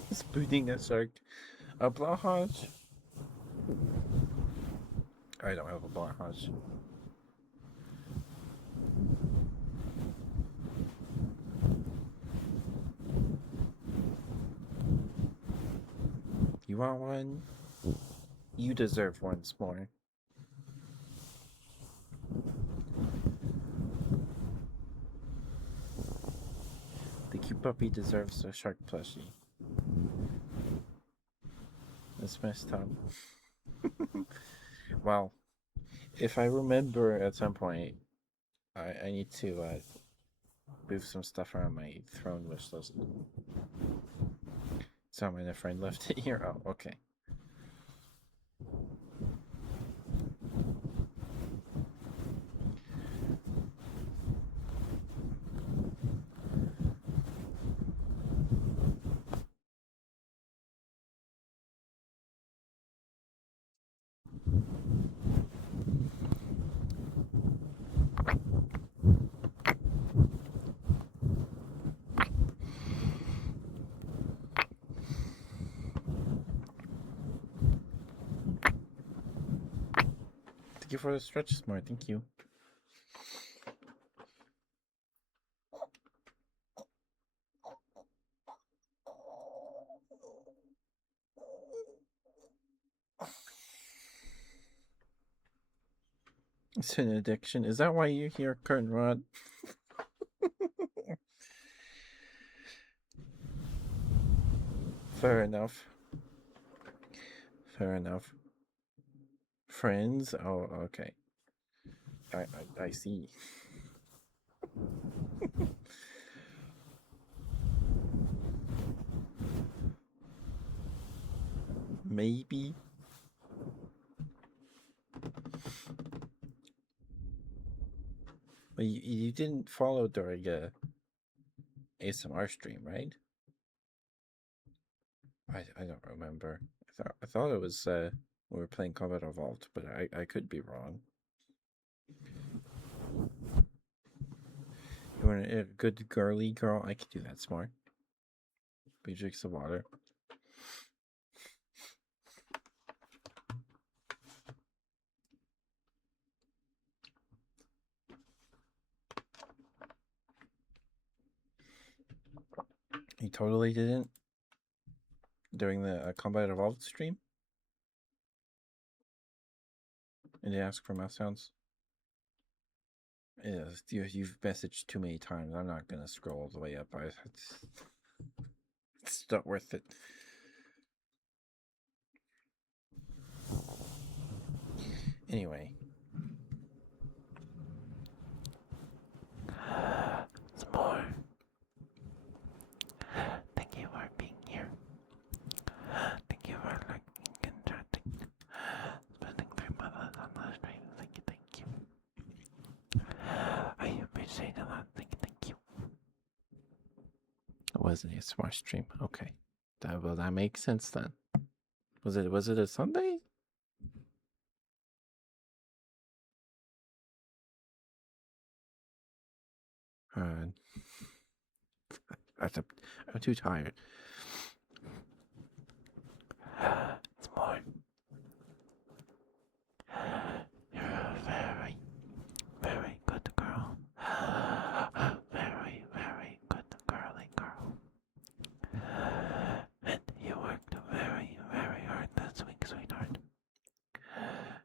Spooning a shark. A blowhorn? I don't have a blowhorn. You want one? You deserve once more. The cute puppy deserves a shark plushie. That's messed up. Well, if I remember at some point, I need to move some stuff around my throne wish list. So my friend left it here. Oh, okay. you for the stretch, Smart. Thank you. It's an addiction. Is that why you're here, Curtain Rod? Fair enough. Fair enough. Friends? Oh, okay. I see. Maybe. But you didn't follow during a ASMR stream, right? I don't remember. I thought it was we were playing Combat Evolved, but I could be wrong. You want a good girly girl? I could do that, Smart. Be drinks of water. He totally didn't during the Combat Evolved stream. And they ask for mouth sounds. Yes, you've messaged too many times. I'm not gonna scroll all the way up. It's not worth it. Anyway. Some more. Thank you for being here. Thank you for liking and chatting. Spending 3 months on the stream. Thank you. I appreciate it a lot. Thank you. It wasn't a smart stream. Okay. That makes sense then. Was it a Sunday? I'm too tired. It's more. You're a very, very good girl. Very, very good girly girl. And you worked very, very hard this week, sweetheart.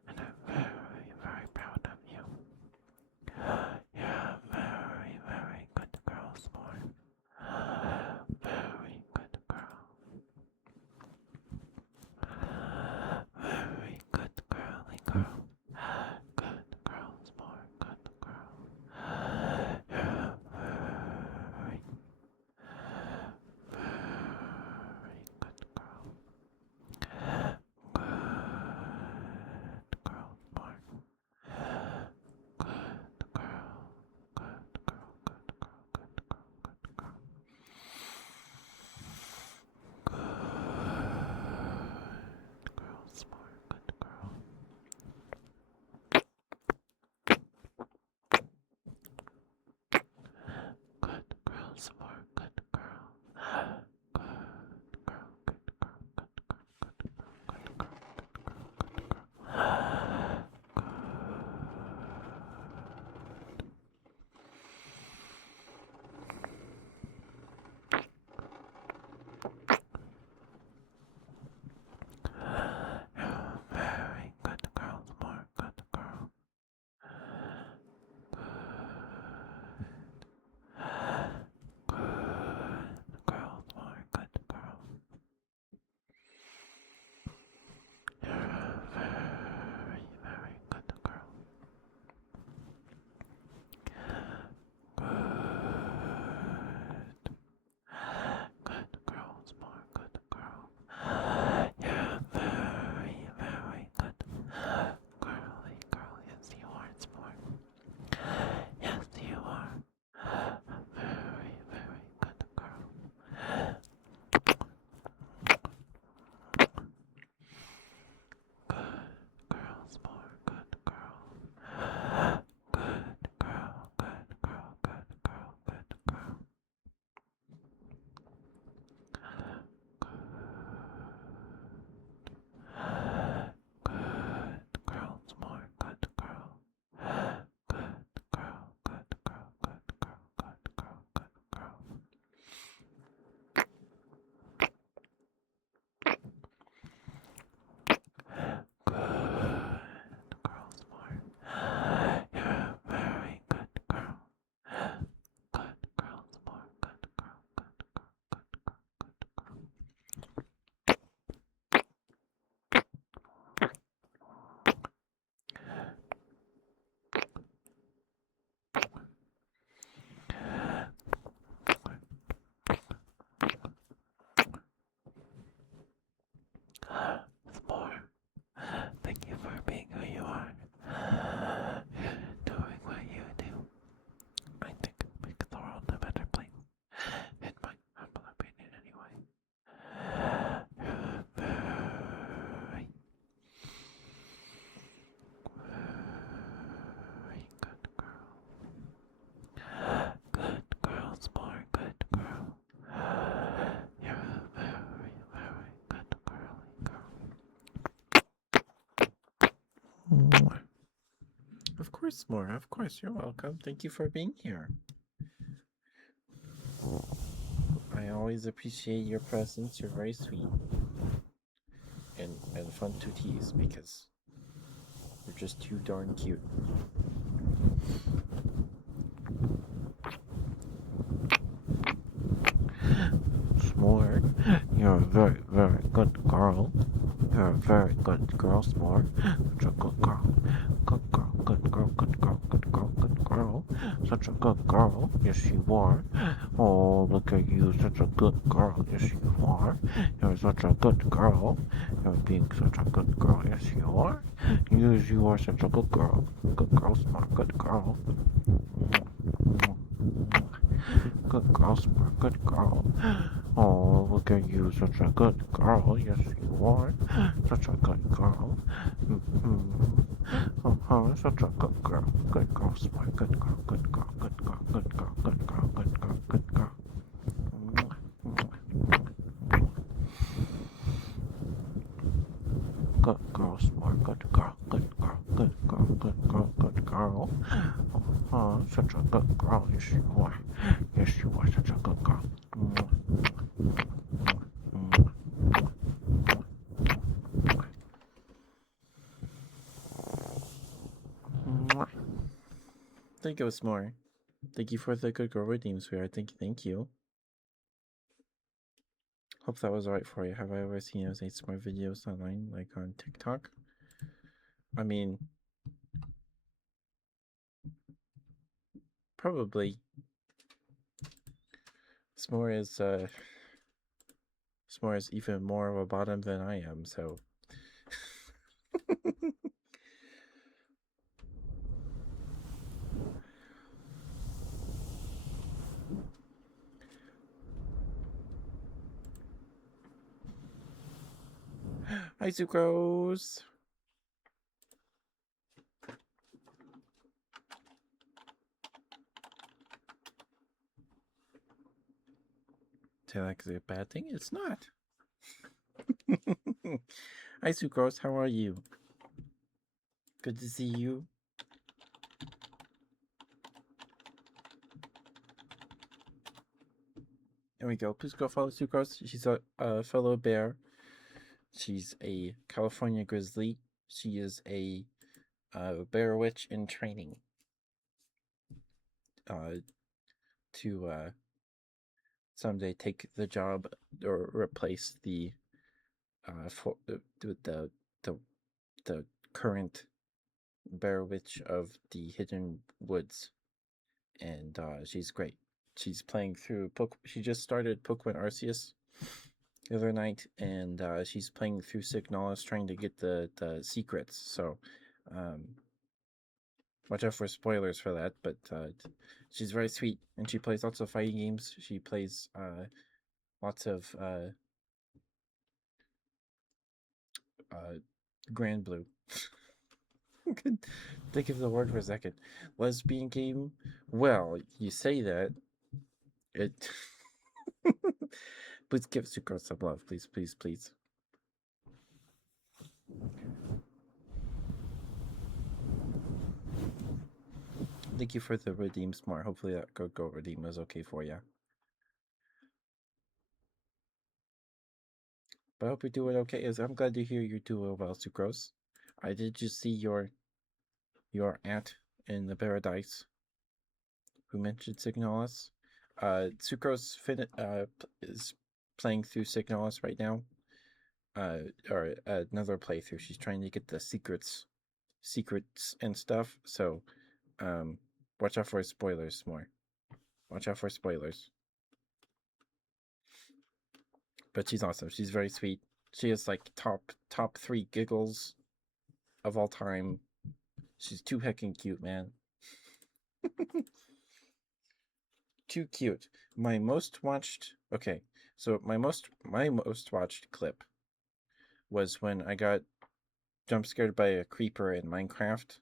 And I'm very, very proud of you. You're a very, very good girl, Smart. Very good girl. Very good girly girl. Good girl, Smart. Good girl. You're a very, very good girl. Good girl, Smart. Good girl. Good girl. Good girl. Good girl. Good girl. Good girl, Smart. Good girl. Good girl, Smart. Good girl. Good girl. Good girl. Good girl. Good girl. Good girl. Good girl. You're a very good girl, Smart. Good girl. Good course, Mora. Of course, you're welcome. Thank you for being here. I always appreciate your presence. You're very sweet and fun to tease because you're just too darn cute. S'more, you're a very, very good girl. You're a very good girl, S'more. Such a good girl. Good girl, good girl, good girl, good girl, good girl. Such a good girl. Yes, you are. Oh, look at you. Such a good girl. Yes, you are. You're such a good girl. You're being such a good girl. Yes, you are. Yes, you are such a good girl. Good girl, S'more. Good girl. Good girl, S'more. Good girl. Oh, look at you, such a good girl. Yes, you are. Such a good girl. Oh, such a good girl. Good girl, Smart. Good girl, good girl, good girl, good girl, good girl, good girl, good girl. Good girl, Smart. Good girl, good girl, good girl, good girl, good girl. Oh, such a good girl. Yes, you are. Yes, you are such a good girl. Thank you, S'more. Thank you for the good girl redeem, sweetheart. Thank you. Hope that was alright for you. Have I ever seen those ASMR videos online, like on TikTok? I mean, probably. S'more is even more of a bottom than I am, so. Hi, Sucrose! Say that is a bad thing? It's not. Hi, Sucrose. How are you? Good to see you. There we go. Please go follow Sucrose. She's a fellow bear. She's a California grizzly. She is a bear witch in training. To someday take the job or replace the for the the current bear witch of the hidden woods, and she's great. She's playing through she just started Pokemon Arceus the other night, and she's playing through Signalis trying to get the secrets. So watch out for spoilers for that, but she's very sweet and she plays lots of fighting games. She plays lots of Grand Blue. Think of the word for a second. Lesbian game? Well, you say that. It. Please give Sucrose some love. Please, please, please. Thank you for the redeem, Smart. Hopefully that go redeem is okay for you. But I hope you're doing okay. I'm glad to hear you're doing well, Sucrose. I did just see your aunt in the paradise who mentioned Signalis. Sucrose is playing through Signalis right now. Or another playthrough. She's trying to get the secrets and stuff. So, watch out for spoilers more. Watch out for spoilers. But she's awesome. She's very sweet. She has like top 3 giggles of all time. She's too heckin' cute, man. Too cute. My most watched. Okay, so my most watched clip was when I got jump scared by a creeper in Minecraft.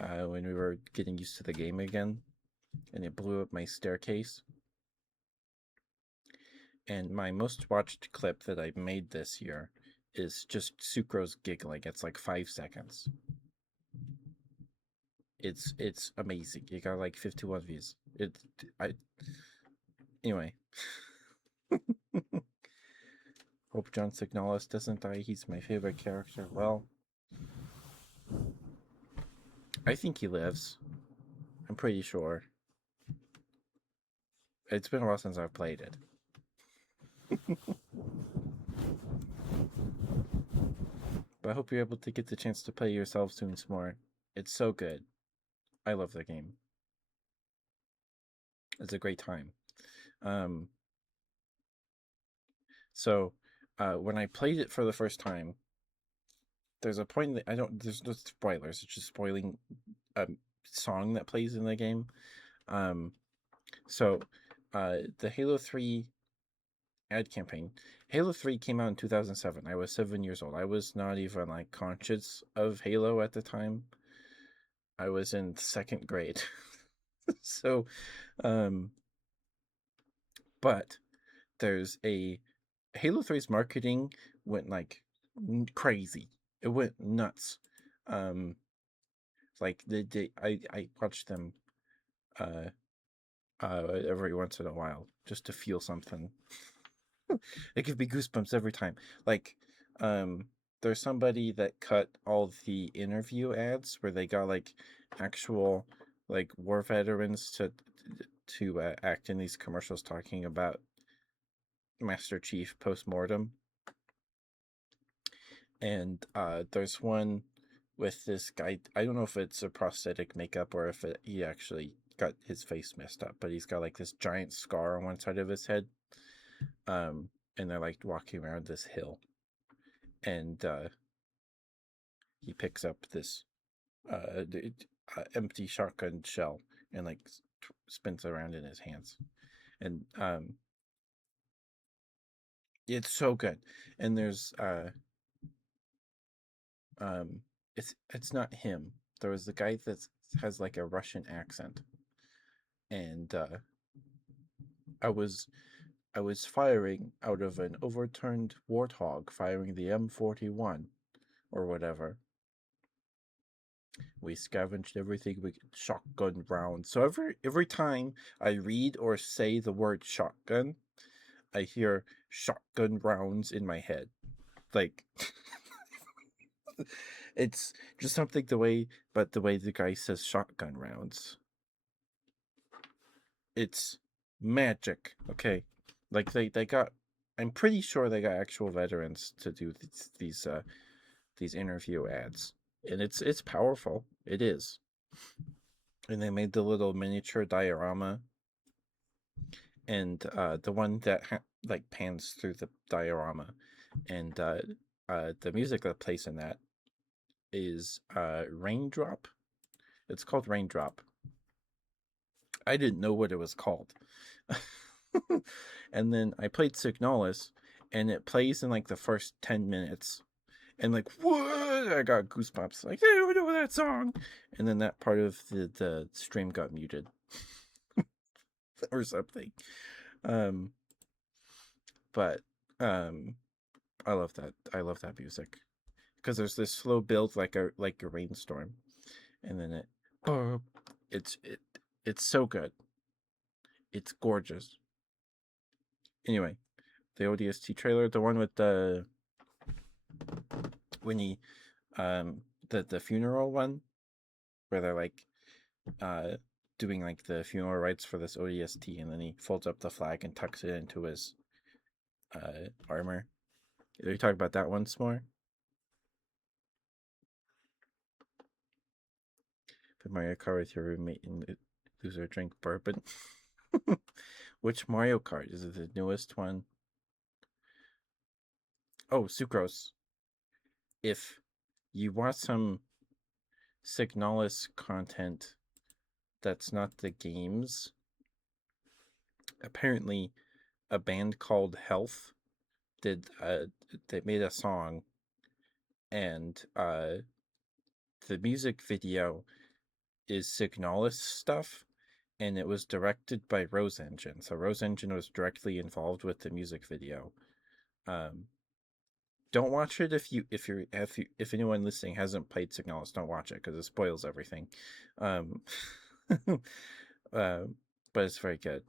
When we were getting used to the game again, and it blew up my staircase. And my most watched clip that I made this year is just Sucrose giggling. It's like 5 seconds. It's amazing. It got like 51 views. I anyway. Hope John Signalis doesn't die. He's my favorite character. Well, I think he lives. I'm pretty sure. It's been a while since I've played it. But I hope you're able to get the chance to play yourself soon some more. It's so good. I love the game. It's a great time. Um, so when I played it for the first time, there's a point that there's no spoilers. It's just spoiling a song that plays in the game. So the Halo 3 ad campaign. Halo 3 came out in 2007. I was 7 years old. I was not even like conscious of Halo at the time. I was in second grade. So, but there's a Halo 3's marketing went like crazy. It went nuts. Um, like I watched them uh every once in a while just to feel something. It gives me goosebumps every time. Like, um, there's somebody that cut all the interview ads where they got like actual like war veterans to act in these commercials talking about Master Chief post-mortem. And there's one with this guy. I don't know if it's a prosthetic makeup or if he actually got his face messed up, but he's got like this giant scar on one side of his head. And they're like walking around this hill, and he picks up this uh, empty shotgun shell and like spins around in his hands, and it's so good. And there's um, it's not him. There was the guy that has like a Russian accent, and I was I was firing out of an overturned warthog, firing the M41 or whatever. We scavenged everything we could, shotgun rounds. So every time I read or say the word shotgun, I hear shotgun rounds in my head. Like it's just something the way the guy says shotgun rounds. It's magic. Okay. Like they got I'm pretty sure they got actual veterans to do these interview ads. And it's powerful. It is. And they made the little miniature diorama, and the one that like pans through the diorama, and the music that plays in that is Raindrop. It's called Raindrop. I didn't know what it was called. And then I played Signalis, and it plays in like the first 10 minutes, and like what, I got goosebumps, like I don't know that song. And then that part of the stream got muted or something. um but I love that music, because there's this slow build like a rainstorm, and then it's it's so good. It's gorgeous. Anyway, the ODST trailer, the one with the when he the funeral one, where they're like uh doing like the funeral rites for this ODST, and then he folds up the flag and tucks it into his armor. Are you talking about that once more? The Mario Kart with your roommate and loser drink bourbon. Which Mario Kart? Is it the newest one? Oh, Sucrose. If you want some Signalis content that's not the games, apparently a band called Health did they made a song, and the music video is Signalis stuff, and it was directed by Rose Engine. So Rose Engine was directly involved with the music video. don't watch it if anyone listening hasn't played Signalis. Don't watch it because it spoils everything. Um, uh, but it's very good.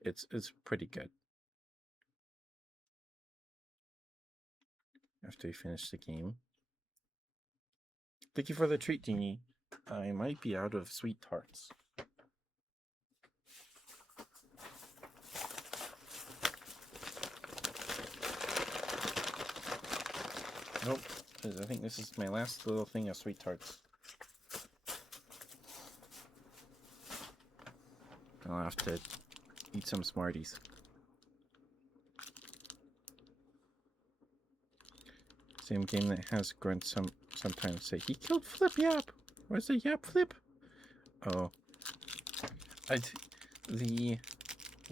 It's pretty good. After you finish the game. Thank you for the treat, Genie. I might be out of sweet tarts. Nope. I think this is my last little thing of sweet tarts. I'll have to eat some Smarties. Same game that has grunts sometimes say, he killed Flip Yap! Where's the Yap Flip? Oh. The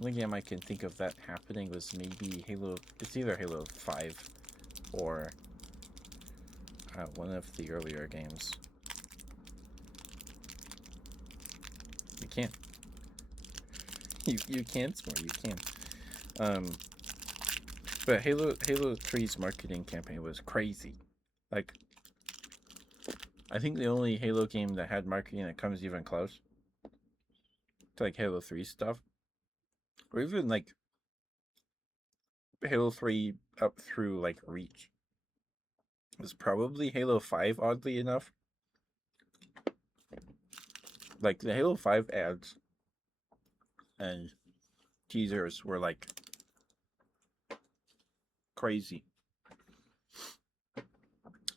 only game I can think of that happening was maybe Halo. It's either Halo 5 or one of the earlier games. You can't. You can Smart, you can. But Halo 3's marketing campaign was crazy. Like, I think the only Halo game that had marketing that comes even close to like Halo 3 stuff, or even like Halo 3 up through like Reach, was probably Halo 5, oddly enough. Like the Halo 5 ads and teasers were like crazy.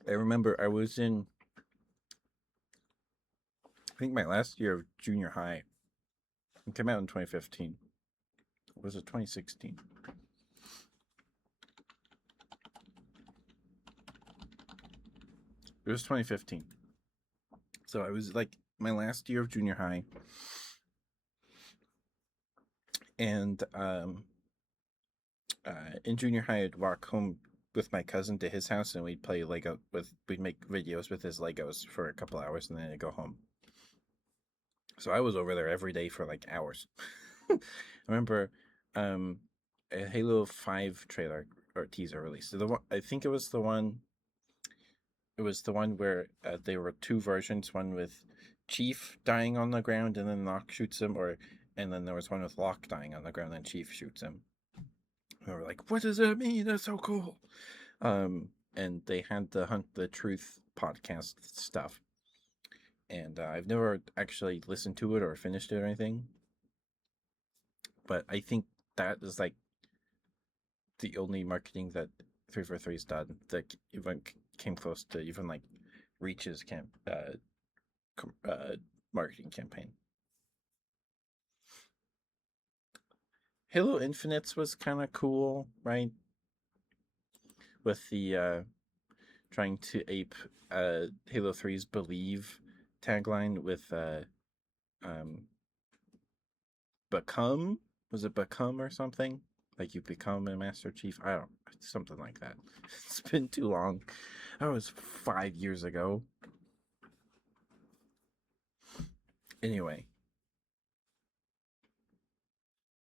I remember I was in, I think, my last year of junior high. It came out in 2015. Or was it 2016? It was 2015. So I was like my last year of junior high. And in junior high, I'd walk home with my cousin to his house and we'd play Lego we'd make videos with his Legos for a couple hours and then I'd go home. So I was over there every day for like hours. I remember a Halo 5 trailer or teaser release. So I think it was the one where there were two versions, one with Chief dying on the ground and then Locke shoots him, and then there was one with Locke dying on the ground and Chief shoots him. And we were like, what does that mean? That's so cool. And they had the Hunt the Truth podcast stuff. And I've never actually listened to it or finished it or anything. But I think that is like the only marketing that 343's done that even came close to even like Reach's marketing campaign. Halo Infinite's was kind of cool, right? With the trying to ape Halo 3's Believe tagline with become, was it become or something? Like you become a Master Chief? I don't, something like that. It's been too long. That was 5 years ago. Anyway.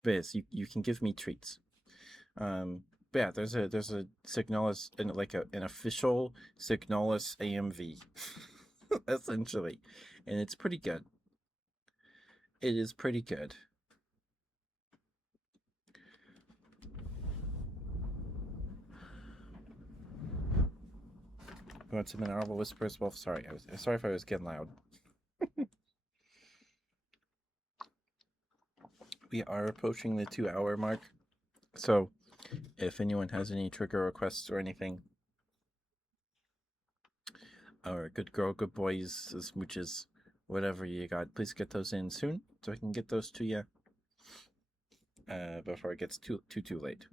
Biz, you can give me treats. But yeah, there's a Signalis and like an official Signalis AMV, essentially, and it's pretty good. It is pretty good. You want some inaudible whispers? Well, sorry, I was sorry if I was getting loud. We are approaching the 2-hour mark, so if anyone has any trigger requests or anything, or good girl, good boys, smooches, whatever you got, please get those in soon so I can get those to you before it gets too late.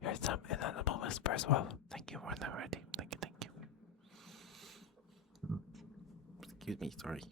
Here's some inaudible whispers. Well, thank you for that already. Thank you. Excuse me, sorry.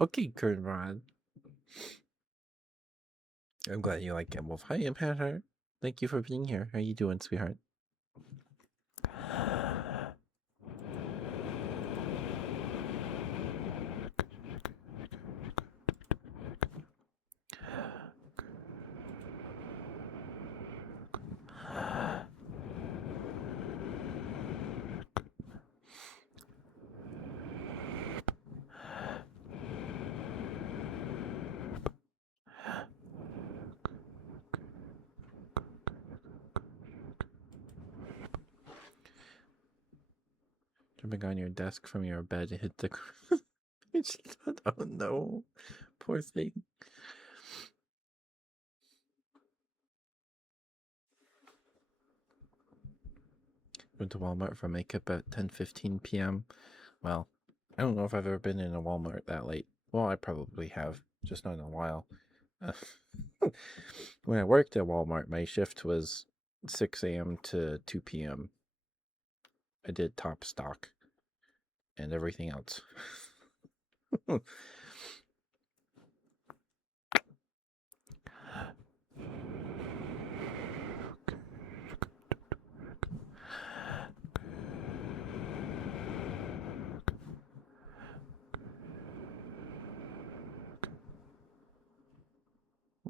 Okay, Kernrod. I'm glad you like Wolf. Hi, Impact. Thank you for being here. How you doing, sweetheart? Jumping on your desk from your bed hit the. Oh no, poor thing. Went to Walmart for makeup at 10:15 p.m. Well, I don't know if I've ever been in a Walmart that late. Well, I probably have, just not in a while. When I worked at Walmart, my shift was 6 a.m. to 2 p.m. I did top stock and everything else.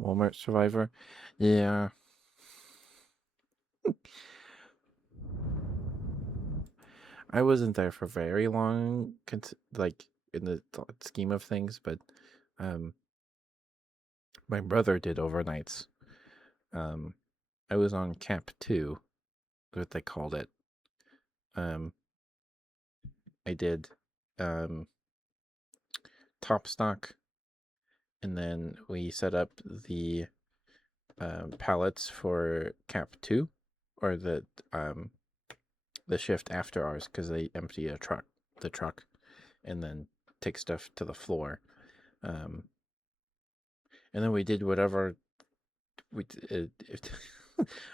Walmart Survivor. Yeah. I wasn't there for very long, like in the scheme of things, but my brother did overnights. I was on Camp 2, what they called it. I did top stock, and then we set up the pallets for Camp 2, or the shift after ours, because they empty the truck, and then take stuff to the floor. And then we did whatever we. I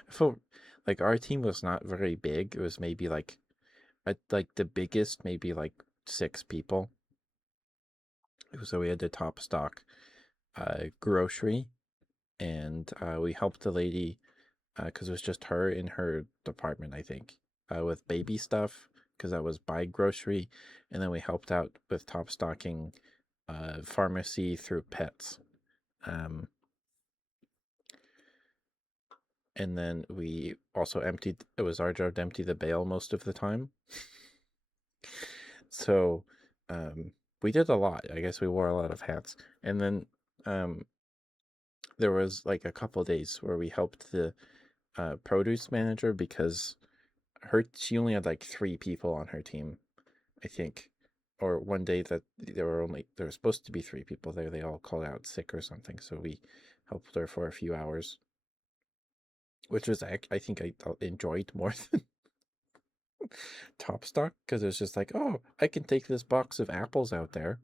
felt like our team was not very big. It was maybe like, like the biggest, maybe like 6 people. So we had the top stock grocery, and we helped the lady because it was just her in her department, I think, with baby stuff, because that was buy grocery, and then we helped out with top stocking pharmacy through pets. And then we also it was our job to empty the bale most of the time. So we did a lot. I guess we wore a lot of hats. And then there was like a couple days where we helped the produce manager, because she only had like 3 people on her team, I think. Or one day that there were supposed to be 3 people there, they all called out sick or something, so we helped her for a few hours, which was I think I enjoyed more than top stock, because it's just like, oh, I can take this box of apples out there,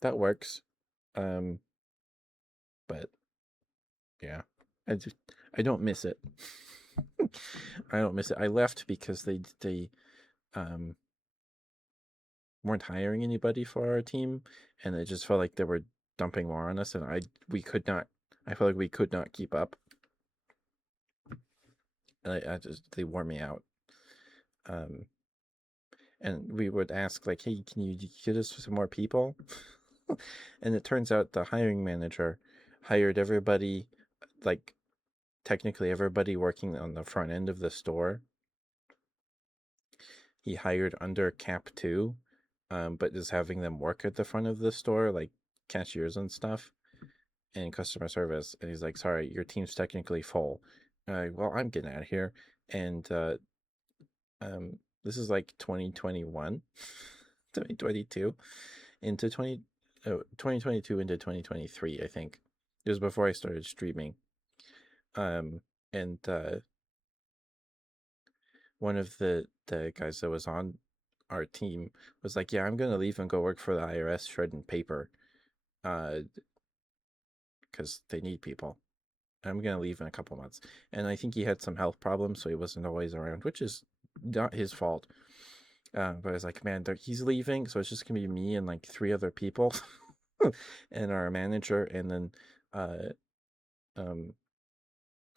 that works. But yeah, I don't miss it. I don't miss it. I left because they weren't hiring anybody for our team, and it just felt like they were dumping more on us, and we could not. I felt like we could not keep up, and they wore me out. And we would ask like, hey, can you get us some more people? And it turns out the hiring manager hired everybody, like technically everybody working on the front end of the store. He hired under Cap 2, but is having them work at the front of the store, like cashiers and stuff, and customer service. And he's like, sorry, your team's technically full. Well, I'm getting out of here. And this is like 2021, 2022, into 2022 into 2023, I think. It was before I started streaming. And one of the guys that was on our team was like, yeah, I'm gonna leave and go work for the IRS shredding paper, because they need people. I'm gonna leave in a couple months. And I think he had some health problems, so he wasn't always around, which is not his fault. But I was like, man, he's leaving, so it's just gonna be me and like 3 other people. and our manager, and then uh, um,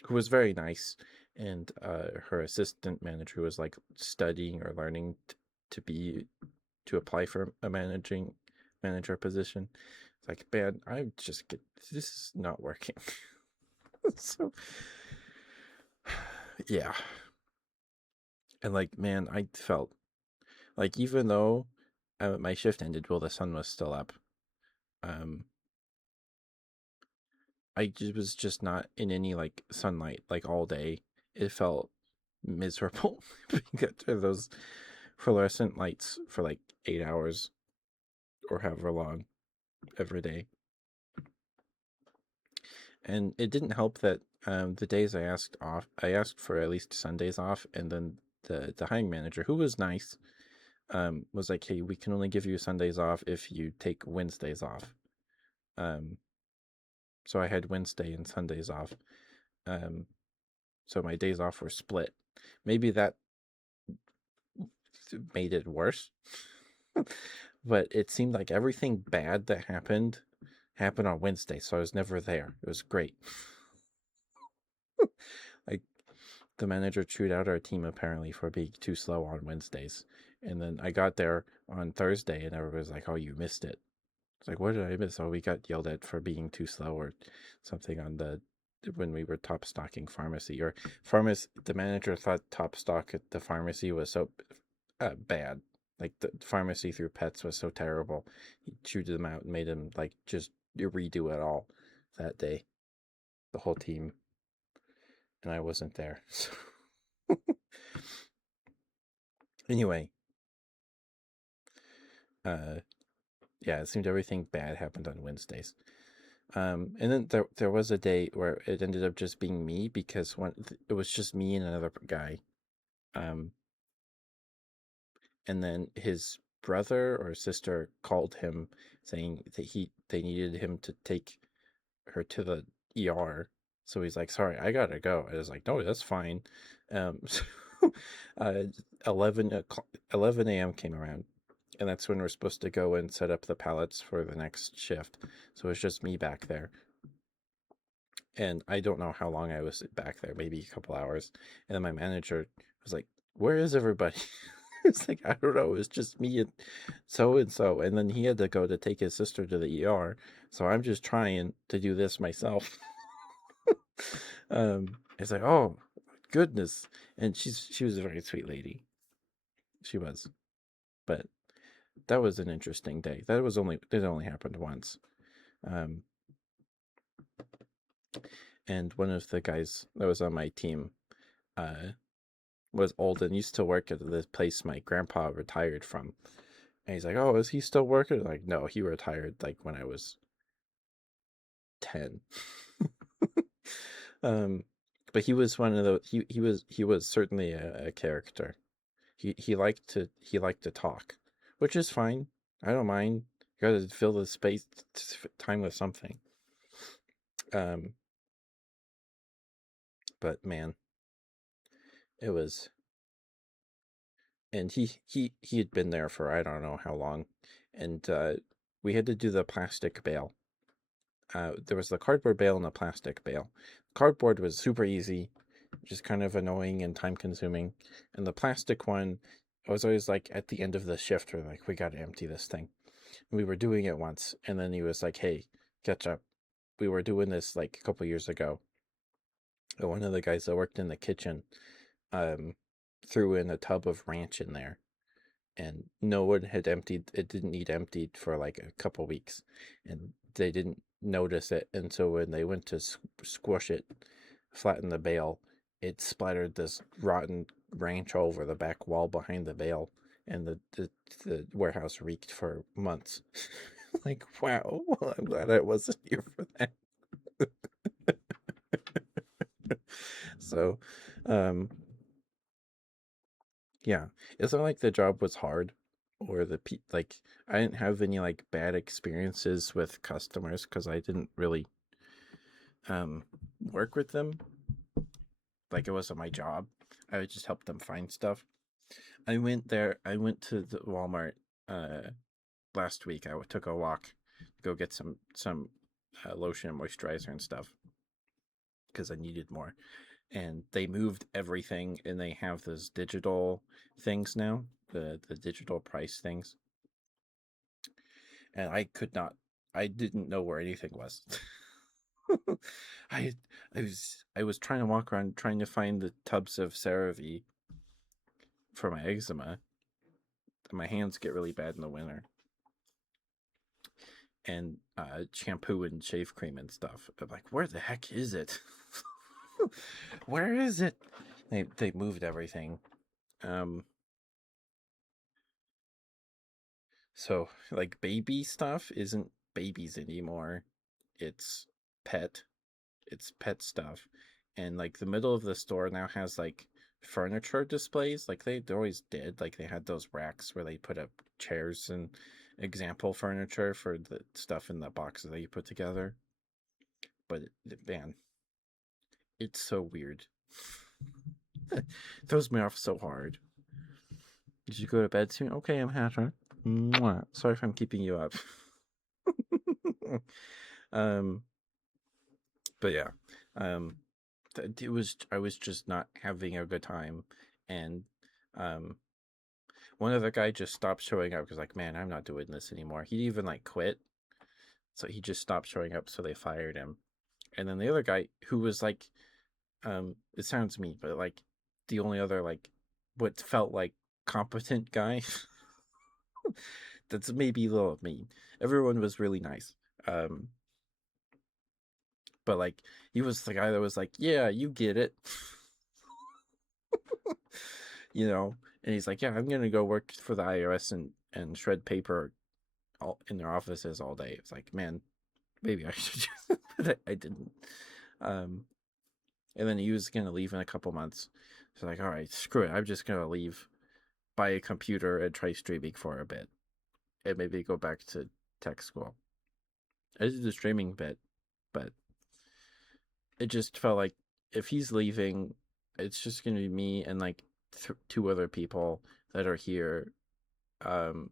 who was very nice, and her assistant manager who was like studying or learning to be to apply for a manager position. It's like, man, I just get this is not working. So yeah, and like, man, I felt like even though my shift ended while the sun was still up, um, was just not in any like sunlight like all day. It felt miserable because of those fluorescent lights for like 8 hours or however long every day. And it didn't help that the days I asked for at least Sundays off, and then the hiring manager, who was nice, was like, "Hey, we can only give you Sundays off if you take Wednesdays off." Um, so I had Wednesday and Sundays off. Um, so my days off were split. Maybe that made it worse, but it seemed like everything bad that happened on Wednesday, so I was never there. It was great. Like, the manager chewed out our team apparently for being too slow on Wednesdays. And then I got there on Thursday and everybody was like, "Oh, you missed it." It's like, "What did I miss?" "Oh, we got yelled at for being too slow or something on the when we were top stocking pharmacy or pharmacy. The manager thought top stock at the pharmacy was so bad. Like the pharmacy through pets was so terrible. He chewed them out and made them like just redo it all that day, the whole team, and I wasn't there. So anyway, uh, yeah, it seemed everything bad happened on Wednesdays. And then there was a day where it ended up just being me because it was just me and another guy. Um, and then his brother or sister called him saying that they needed him to take her to the ER. So he's like, "Sorry, I gotta go." I was like, "No, that's fine." So, uh, 11 a.m. came around, and that's when we're supposed to go and set up the pallets for the next shift. So it's just me back there, and I don't know how long I was back there, maybe a couple hours. And then my manager was like, "Where is everybody?" It's like, I don't know. It's just me and so. And then he had to go to take his sister to the ER. So I'm just trying to do this myself. It's like, oh goodness. And she was a very sweet lady. She was. But that was an interesting day. It only happened once. Um, and one of the guys that was on my team uh was old and used to work at the place my grandpa retired from. And he's like, "Oh, is he still working?" Like, no, he retired like when I was 10. um, but he was one of the he was certainly a character. He liked to talk, which is fine. I don't mind. You got to fill the space time with something. Um, but man, it was, and he had been there for I don't know how long, and we had to do the plastic bale. There was the cardboard bale and the plastic bale. Cardboard was super easy, just kind of annoying and time consuming. And the plastic one, I was always like at the end of the shift, we're like, we got to empty this thing. And we were doing it once, and then he was like, "Hey, catch up." We were doing this like a couple years ago. And one of the guys that worked in the kitchen um, threw in a tub of ranch in there, and no one had emptied it. Didn't need emptied for like a couple weeks, and they didn't notice it. And so when they went to squish it, flatten the bale, it splattered this rotten ranch all over the back wall behind the bale, and the warehouse reeked for months. Like, wow, well, I'm glad I wasn't here for that. So, um, yeah, it's not like the job was hard or like I didn't have any like bad experiences with customers because I didn't really work with them. Like, it wasn't my job. I would just help them find stuff. I went to the Walmart uh last week. I took a walk go get some lotion and moisturizer and stuff because I needed more. And they moved everything, and they have those digital things now, the digital price things. And I didn't know where anything was. I I was trying to walk around trying to find the tubs of CeraVe for my eczema. My hands get really bad in the winter. And shampoo and shave cream and stuff. I'm like, where the heck is it? Where is it? They moved everything. So like baby stuff isn't babies anymore. It's pet. It's pet stuff. And like the middle of the store now has like furniture displays like they always did. Like they had those racks where they put up chairs and example furniture for the stuff in the boxes that you put together. But man, it's so weird. It throws me off so hard. Did you go to bed soon? Okay, I'm Hatter. Mwah. Sorry if I'm keeping you up. um, but yeah, um, it was I was just not having a good time, and um, one other guy just stopped showing up because like, man, I'm not doing this anymore. He even like quit, so he just stopped showing up. So they fired him, and then the other guy who was like, it sounds mean, but like the only other like what felt like competent guy. That's maybe a little mean. Everyone was really nice. Um, but like he was the guy that was like, "Yeah, you get it." you know, and he's like, "Yeah, I'm going to go work for the IRS and shred paper all in their offices all day." It's like, "Man, maybe I should just but I didn't." Um, and then he was going to leave in a couple months. So like, "All right, screw it. I'm just going to leave, buy a computer and try streaming for a bit and maybe go back to tech school." I did the streaming bit, but it just felt like if he's leaving, it's just going to be me and like two other people that are here. Um,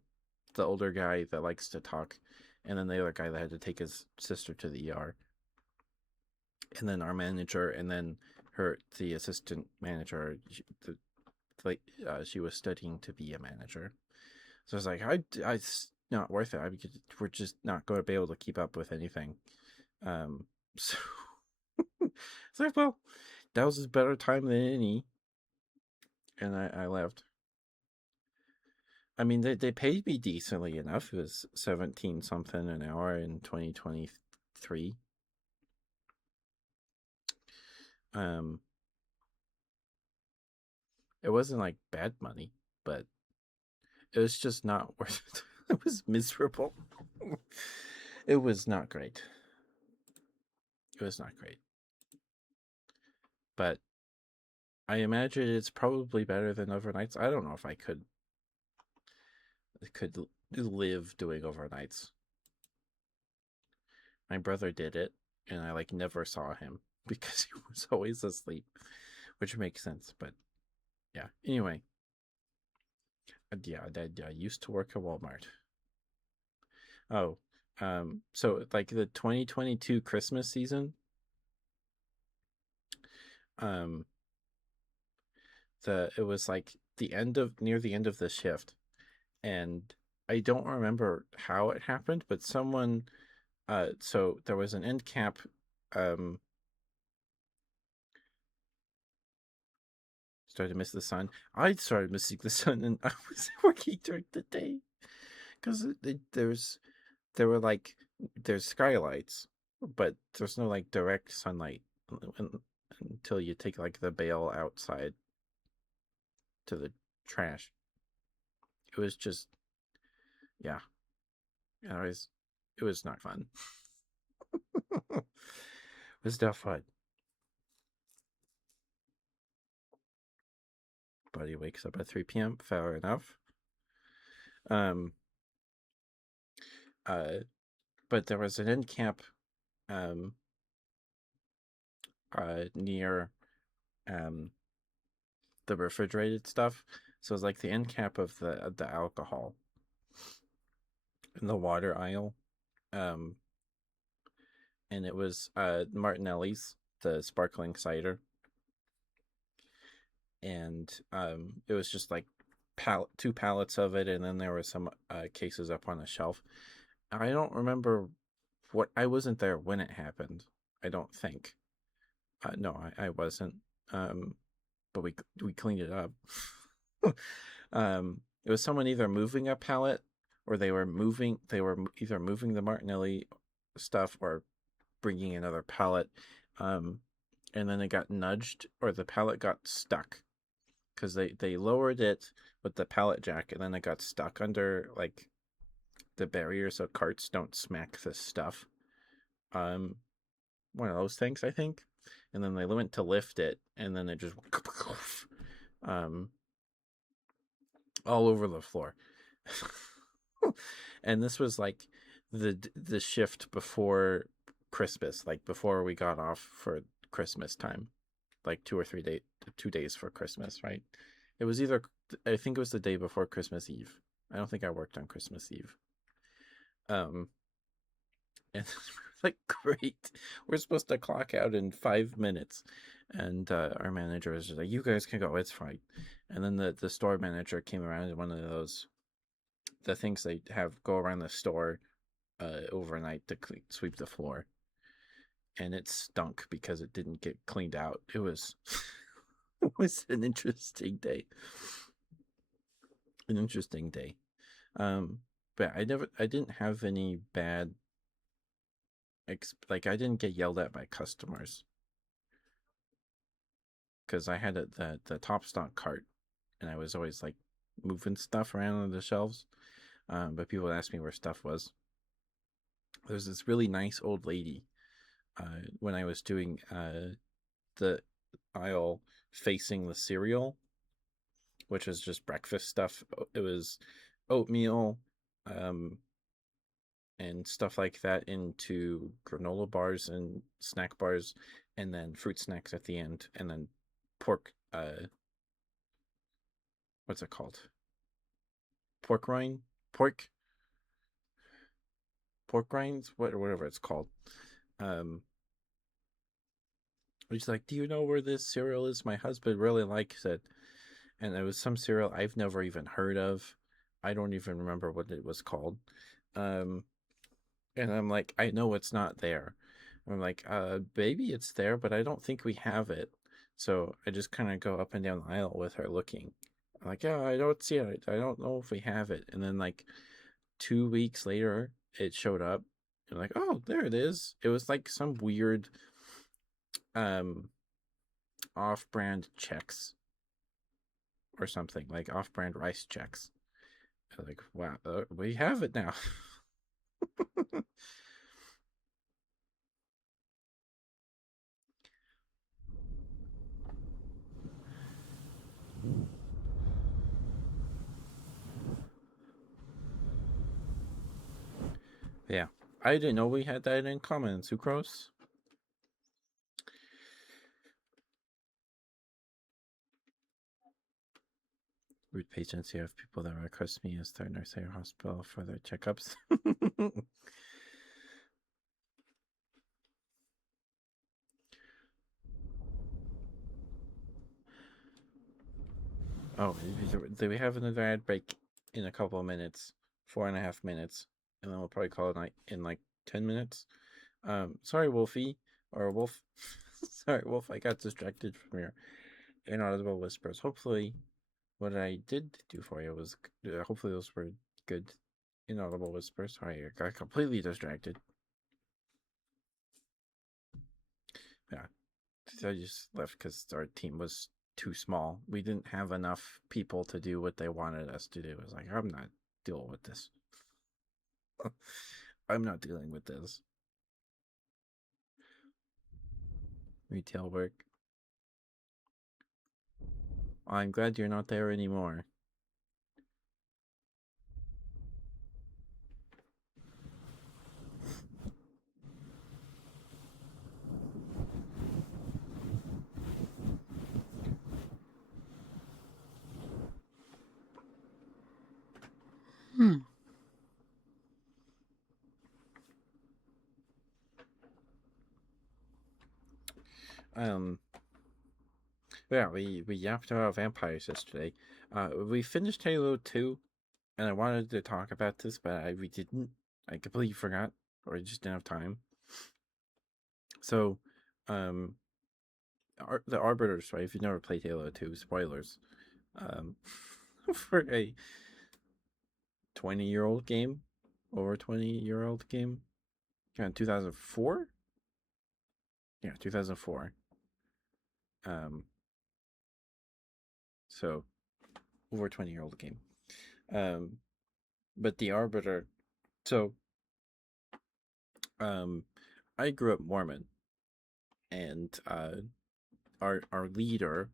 the older guy that likes to talk, and then the other guy that had to take his sister to the ER, and then our manager, and then the assistant manager. She was studying to be a manager, so I was like, it's not worth it. We're just not going to be able to keep up with anything. So it's like, well, that was a better time than any, and I left. I mean, they paid me decently enough. It was 17 something an hour in 2023. Um, it wasn't like bad money, but it was just not worth it. It was miserable. It was not great. It was not great. But I imagine it's probably better than overnights. I don't know if I could live doing overnights. My brother did it, and I like never saw him because he was always asleep, which makes sense. But yeah. Anyway, yeah, I used to work at Walmart. Oh, so like the 2022 Christmas season, um, it was like near the end of the shift, and I don't remember how it happened, but someone, so there was an end cap, um, started to miss the sun. I started missing the sun, and I was working during the day because there were like there's skylights, but there's no like direct sunlight until you take like the bale outside to the trash. It was just yeah, it was not fun. It was not fun. Buddy wakes up at 3 p.m. Fair enough. Um, uh, but there was an end cap, um, near, um, the refrigerated stuff. So it's like the end cap of the alcohol in the water aisle. um, and it was Martinelli's, the sparkling cider, and it was just like two pallets of it, and then there were some cases up on a shelf. I don't remember what I wasn't there when it happened. I don't think. No, I wasn't. But we cleaned it up. It was someone either moving a pallet or they were moving. They were either moving the Martinelli stuff or bringing another pallet. And then it got nudged or the pallet got stuck because they lowered it with the pallet jack and then it got stuck under like the barrier so carts don't smack the stuff. Um, One of those things, I think. And then they went to lift it, and then it just um, all over the floor. And this was like the shift before Christmas, like before we got off for Christmas time, like 2 days for Christmas, right? It was either I think it was the day before Christmas Eve. I don't think I worked on Christmas Eve. Um, and like, great, we're supposed to clock out in 5 minutes, and our manager was just like, you guys can go, it's fine. And then the store manager came around in one of those the things they have go around the store overnight to sweep the floor, and it stunk because it didn't get cleaned out. It was it was an interesting day. But I didn't have any bad like I didn't get yelled at by customers because I had the top stock cart, and I was always like moving stuff around on the shelves. But people would ask me where stuff was. There's this really nice old lady when I was doing the aisle facing the cereal, which was just breakfast stuff. It was oatmeal, and stuff like that into granola bars and snack bars, and then fruit snacks at the end, and then pork. What's it called? Pork rind, pork, pork rinds, whatever it's called. He's like, "Do you know where this cereal is? My husband really likes it." And it was some cereal I've never even heard of. I don't even remember what it was called. Um, and I'm like, I know it's not there. I'm like, maybe it's there, but I don't think we have it. So I just kind of go up and down the aisle with her looking. I'm like, yeah, I don't see it. I don't know if we have it. And then like 2 weeks later, it showed up. I'm like, oh, there it is. It was like some weird um off-brand checks or something, like off-brand rice checks. I'm like, wow, we have it now. Yeah, I didn't know we had that in common, sucrose. Rude patients. You have people that request me as their nurse at your hospital for their checkups. Oh, do we have another ad break in a couple of minutes? 4.5 minutes, and then we'll probably call it night in like 10 minutes. Sorry, Wolfie or Wolf. Sorry, Wolf. I got distracted from your inaudible whispers. Hopefully, what I did do for you was hopefully those were good inaudible whispers. Sorry, I got completely distracted. Yeah, I just left because our team was too small. We didn't have enough people to do what they wanted us to do. It was like, I'm not dealing with this. I'm not dealing with this. Retail work. I'm glad you're not there anymore. um, yeah, we yapped about vampires yesterday. We finished Halo 2, and I wanted to talk about this, but we didn't. I completely forgot, or I just didn't have time. So, um, the Arbiters, right? If you've never played Halo 2, spoilers. Um, for a 20-year-old game, over 20-year-old game, 2004. Yeah, 2004. Um, so over 20-year-old game. Um, but the Arbiter. So, um, I grew up Mormon, and our leader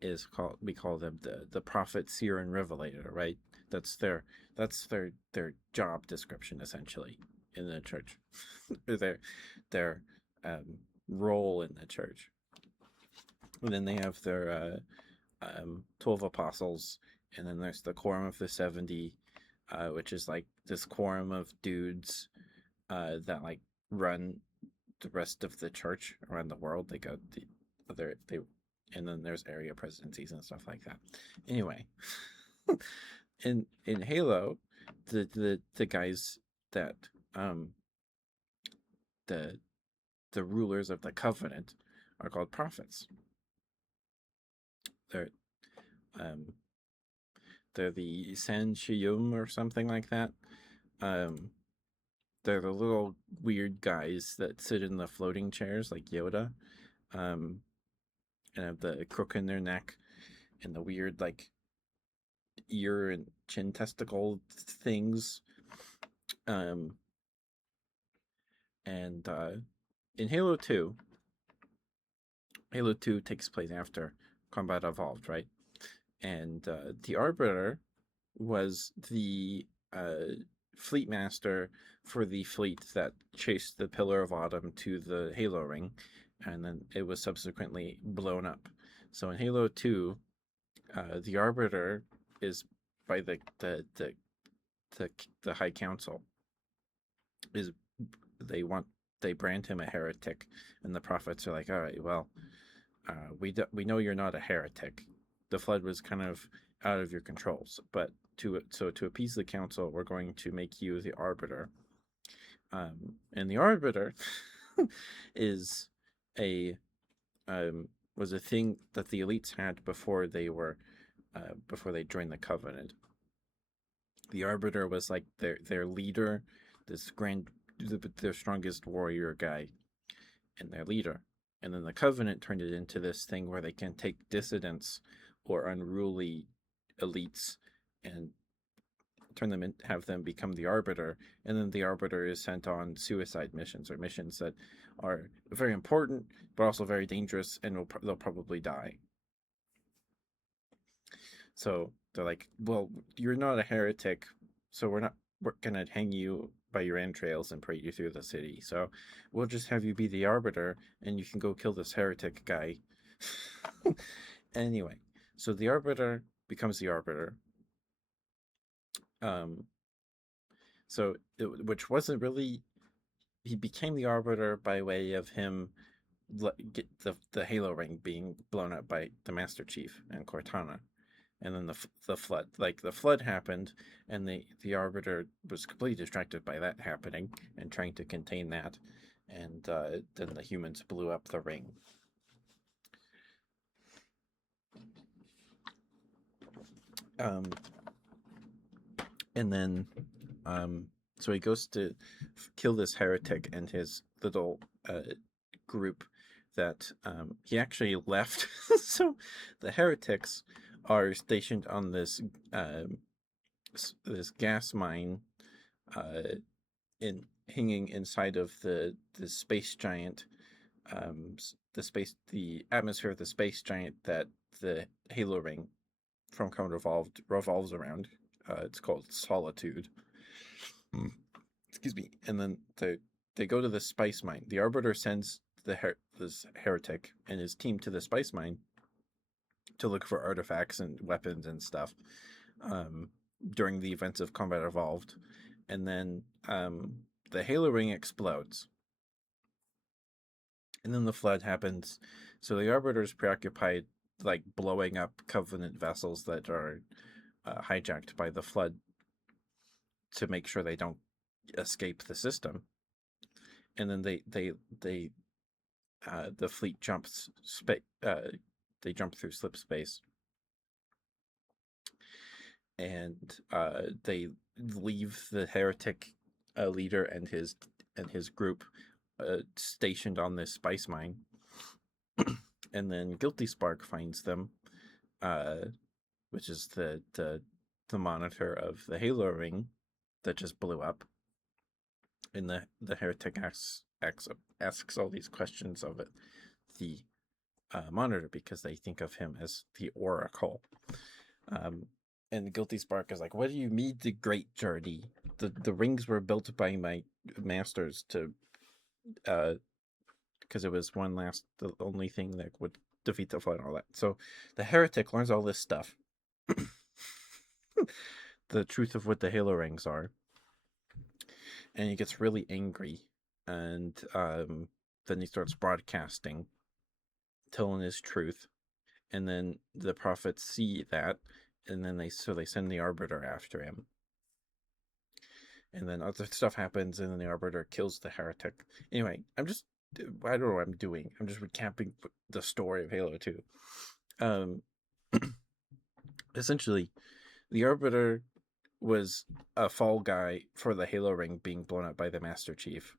is called, we call them the prophet, seer, and revelator, right? That's their job description essentially in the church, their role in the church. And then they have their 12 apostles, and then there's the quorum of the 70, which is like this quorum of dudes that like run the rest of the church around the world. They go the other they, and then there's area presidencies and stuff like that. Anyway, in Halo, the guys that um the the rulers of the covenant are called prophets. They're um they're the San Shiyum or something like that. Um, they're the little weird guys that sit in the floating chairs like Yoda, um, and have the crook in their neck and the weird like ear and chin testicle things. Um, and in Halo 2 takes place after Combat Evolved, right? And the Arbiter was the fleet master for the fleet that chased the Pillar of Autumn to the Halo ring, and then it was subsequently blown up. So in Halo 2, the Arbiter is by the High Council. Is they want they brand him a heretic, and the prophets are like, all right, well, we know you're not a heretic. The flood was kind of out of your controls, but to appease the council, we're going to make you the arbiter. And the arbiter is a was a thing that the elites had before they joined the covenant. The arbiter was like their leader, this their strongest warrior guy, and their leader. And then the Covenant turned it into this thing where they can take dissidents or unruly elites and have them become the Arbiter. And then the Arbiter is sent on suicide missions, or missions that are very important but also very dangerous, and they'll probably die. So they're like, well, you're not a heretic, so we're gonna hang you by your entrails and parade you through the city. So we'll just have you be the arbiter, and you can go kill this heretic guy. Anyway, so the arbiter becomes the arbiter. Um, which wasn't really, he became the arbiter by way of him get the Halo ring being blown up by the Master Chief and Cortana. And then the flood, like the flood happened, and the arbiter was completely distracted by that happening and trying to contain that, and then the humans blew up the ring. And then so he goes to kill this heretic and his little group that he actually left. So the heretics are stationed on this gas mine hanging inside of the space giant, the atmosphere of the space giant that the Halo ring from Combat Evolved revolves around. It's called Solitude. Excuse me. And then they go to the spice mine. The Arbiter sends this heretic and his team to the spice mine to look for artifacts and weapons and stuff during the events of Combat Evolved. And then the Halo ring explodes. And then the flood happens. So the Arbiter's preoccupied, like, blowing up Covenant vessels that are hijacked by the flood to make sure they don't escape the system. And then the fleet jumps they jump through slip space, and they leave the heretic leader and his group stationed on this spice mine. And then Guilty Spark finds them, which is the monitor of the Halo ring that just blew up. And the heretic asks all these questions of it, the monitor, because they think of him as the Oracle. And Guilty Spark is like, "What do you mean the Great Journey? The rings were built by my masters to, because it was the only thing that would defeat the flood and all that." So the heretic learns all this stuff, the truth of what the Halo rings are, and he gets really angry, and then he starts broadcasting, telling his truth, and then the prophets see that, and then they send the Arbiter after him, and then other stuff happens, and then the Arbiter kills the heretic. Anyway, I don't know what I'm doing. I'm just recapping the story of Halo 2. Essentially, the Arbiter was a fall guy for the Halo ring being blown up by the Master Chief.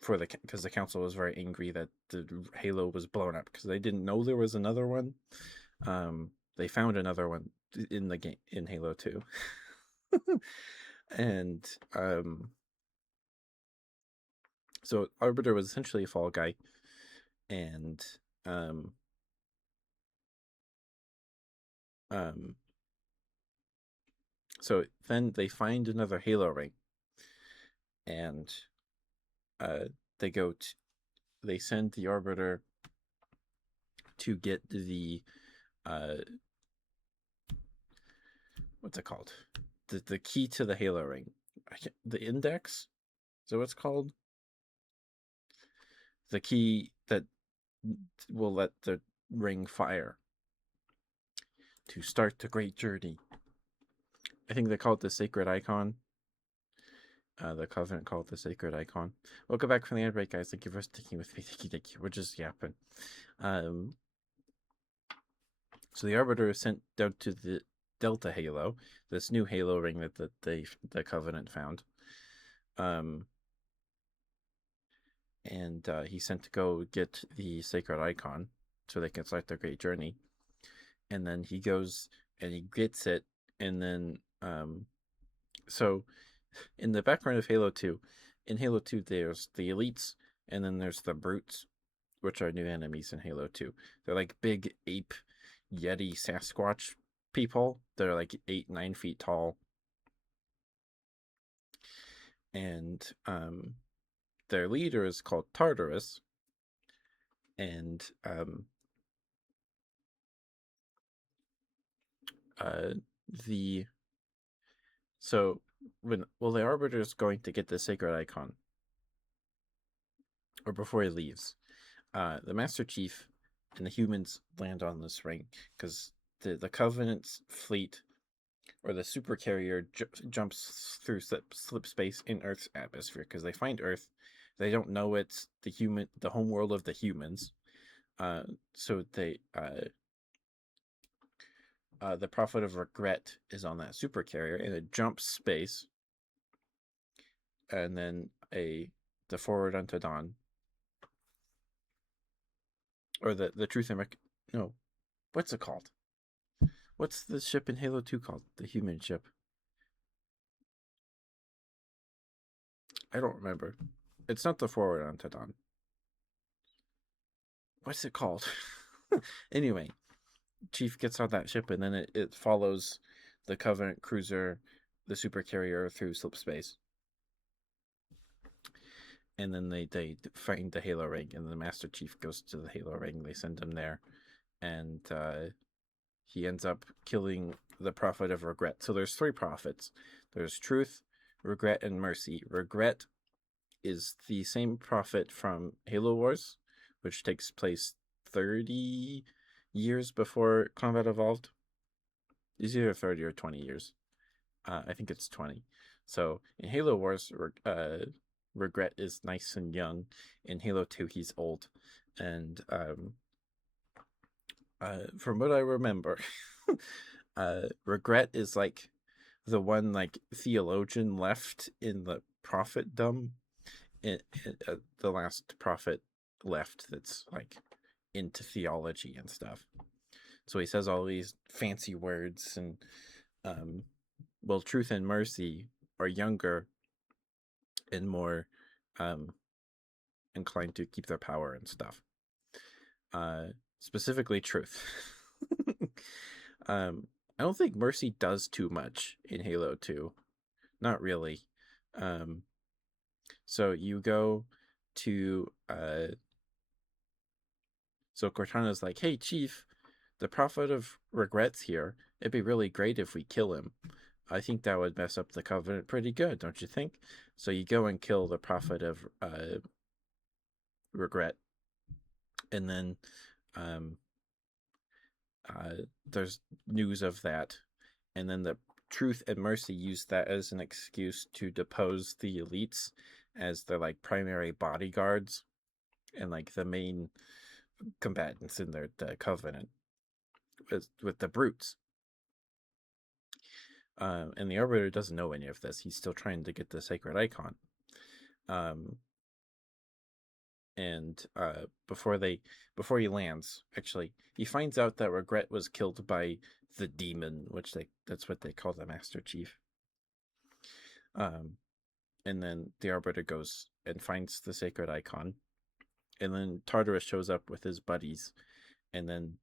Because the council was very angry that the Halo was blown up, because they didn't know there was another one. They found another one in the game in Halo 2. And so Arbiter was essentially a fall guy, and so then they find another Halo ring, and they send the Arbiter to get the what's it called? The key to the Halo ring. The index? Is that what it's called? The key that will let the ring fire to start the great journey. I think they call it the sacred icon. The Covenant called it the sacred icon. Welcome back from the ad break, guys. Thank you for sticking with me. Thank you. We're just yapping. So the Arbiter is sent down to the Delta Halo, this new Halo ring that the Covenant found. And he's sent to go get the sacred icon so they can start their great journey. And then he goes and he gets it, and then so in the background of Halo 2, there's the elites, and then there's the brutes, which are new enemies in Halo 2. They're like big ape, Yeti, Sasquatch people that are like 8-9 feet tall. And their leader is called Tartarus. And the Arbiter is going to get the sacred icon, or before he leaves, the Master Chief and the humans land on this ring, because the Covenant's fleet, or the super carrier, jumps through slip space in Earth's atmosphere, because they find Earth. They don't know it's the home world of the humans. So they the Prophet of Regret is on that super carrier, and it jumps space, and then the Forward Unto Dawn, or the Truth and no, what's it called? What's the ship in Halo 2 called? The human ship. I don't remember. It's not the Forward Unto Dawn. What's it called? Anyway, Chief gets on that ship, and then it follows the Covenant cruiser, the super carrier, through slip space. And then they find the Halo ring, and the Master Chief goes to the Halo ring. They send him there, and he ends up killing the Prophet of Regret. So there's 3 prophets. There's Truth, Regret, and Mercy. Regret is the same prophet from Halo Wars, which takes place 30 years before Combat Evolved. It's either 30 or 20 years. I think it's 20. So in Halo Wars, Regret is nice and young. In Halo 2, he's old. And from what I remember, Regret is like the one like theologian left in the prophetdom. The last prophet left that's like into theology and stuff. So he says all these fancy words, and well, truth and mercy are younger and more inclined to keep their power and stuff. Specifically, truth. I don't think mercy does too much in Halo 2. Not really. So you go to so Cortana's like, hey Chief, the Prophet of Regret's here. It'd be really great if we kill him. I think that would mess up the Covenant pretty good, don't you think? So you go and kill the Prophet of Regret. And then there's news of that. And then the Truth and Mercy use that as an excuse to depose the elites as their like primary bodyguards and like the main combatants in the Covenant with the brutes. And the Arbiter doesn't know any of this. He's still trying to get the sacred icon. And before he lands, actually, he finds out that Regret was killed by the demon, which that's what they call the Master Chief. And then the Arbiter goes and finds the sacred icon. And then Tartarus shows up with his buddies. And then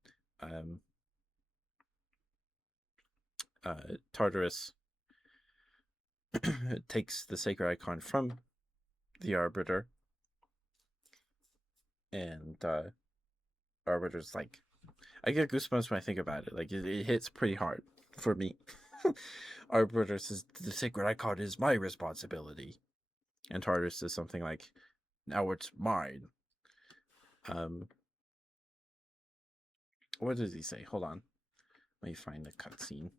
Tartarus takes the sacred icon from the Arbiter. And Arbiter's like, I get goosebumps when I think about it. Like, it hits pretty hard for me. Arbiter says, the sacred icon is my responsibility. And Tartarus says something like, now it's mine. What does he say? Hold on. Let me find the cutscene.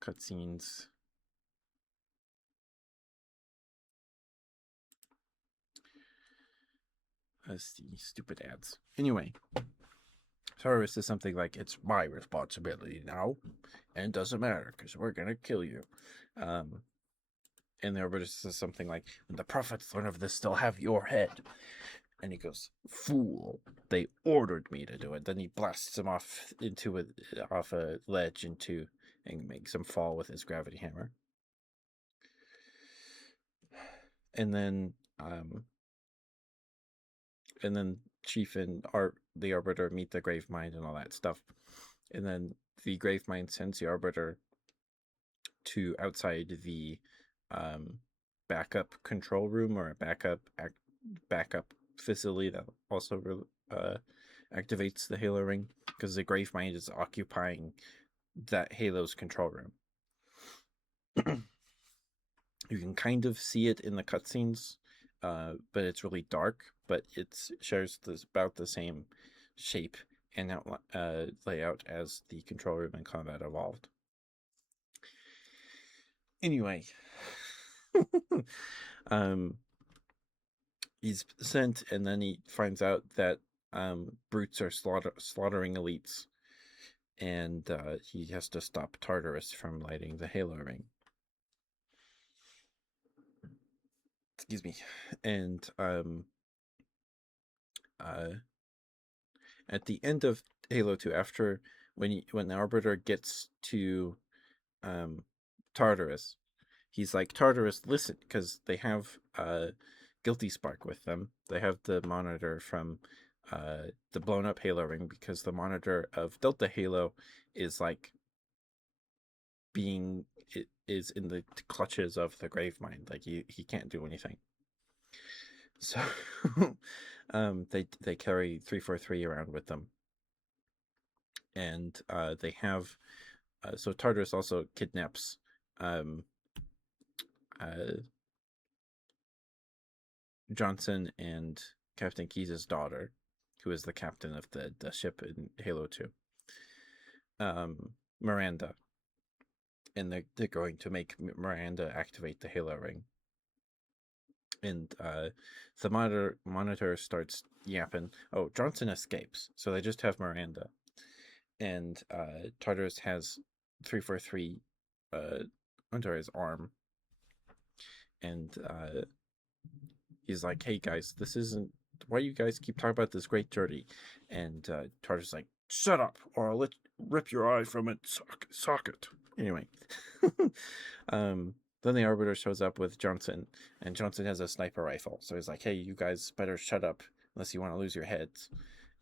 Cutscenes. Let's see. Stupid ads. Anyway. Tartarus says something like, it's my responsibility now. And it doesn't matter, because we're going to kill you. And the Arbiter says something like, when the prophets learn of this, they'll have your head. And he goes, fool, they ordered me to do it. Then he blasts him off a ledge and makes him fall with his gravity hammer. And then Chief and the Arbiter meet the Gravemind and all that stuff. And then the Gravemind sends the Arbiter to outside the backup control room, or a backup facility that also activates the Halo ring, because the Gravemind is occupying that Halo's control room. You can kind of see it in the cutscenes, but it's really dark, but it shares about the same shape and layout as the control room in Combat Evolved. Anyway, he's sent, and then he finds out that brutes are slaughtering elites, and he has to stop Tartarus from lighting the Halo ring. Excuse me. And at the end of Halo 2, after when the Arbiter gets to Tartarus, he's like, Tartarus, listen, because they have Guilty Spark with them. They have the monitor from the blown up Halo ring, because the monitor of Delta Halo is like is in the clutches of the Gravemind. Like he can't do anything. So they carry 343 around with them, and they have so Tartarus also kidnaps Johnson and Captain Keyes' daughter, who is the captain of the ship in Halo 2, Miranda. And they're going to make Miranda activate the Halo ring. And the monitor starts yapping. Oh, Johnson escapes, so they just have Miranda. And Tartarus has 343 under his arm. And he's like, hey guys, this isn't, why do you guys keep talking about this great journey? And Tartarus like, shut up, or I'll rip your eye from its socket. Anyway. Then the Arbiter shows up with Johnson, and Johnson has a sniper rifle. So he's like, hey, you guys better shut up unless you want to lose your heads.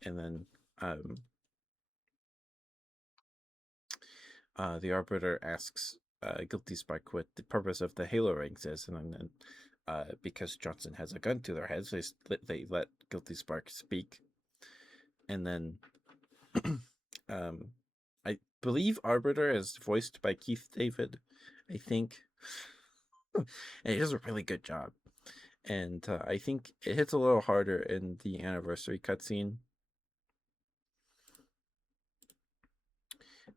And then the Arbiter asks Guilty Spark what the purpose of the Halo rings is, and then because Johnson has a gun to their heads, they let Guilty Spark speak. And then I believe Arbiter is voiced by Keith David, I think. And he does a really good job. And I think it hits a little harder in the anniversary cutscene,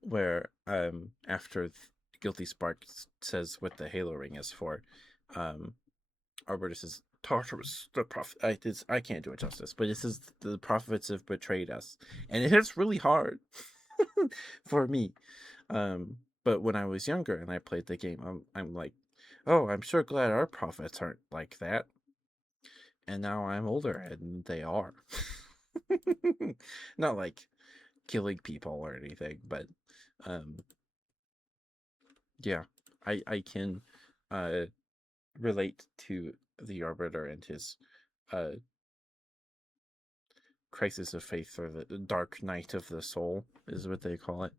where after Guilty Spark says what the Halo ring is for, Arbiter says, Tartarus, the prophet. I can't do it justice, but it says the prophets have betrayed us, and it hits really hard for me. But when I was younger and I played the game, I'm like, oh, I'm sure glad our prophets aren't like that. And now I'm older and they are. Not like killing people or anything, but yeah, I can relate to the Arbiter and his crisis of faith, or the dark night of the soul is what they call it.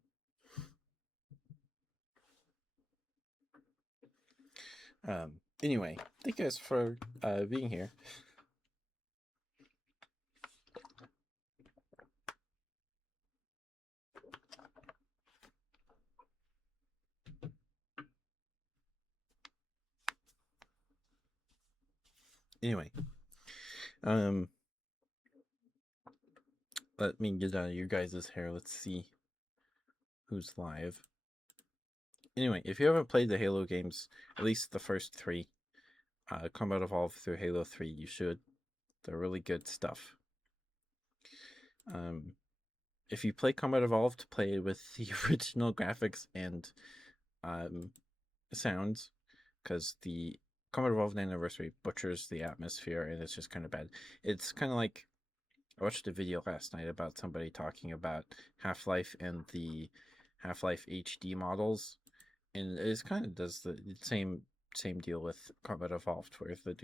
Anyway, thank you guys for being here. Anyway, let me get out of your guys' hair. Let's see who's live. Anyway, if you haven't played the Halo games, at least the first 3, Combat Evolved through Halo 3, you should. They're really good stuff. If you play Combat Evolved, play with the original graphics and sounds, because the Combat Evolved Anniversary butchers the atmosphere, and it's just kind of bad. It's kind of like, I watched a video last night about somebody talking about Half-Life and the Half-Life HD models, and it kind of does the same deal with Combat Evolved, where the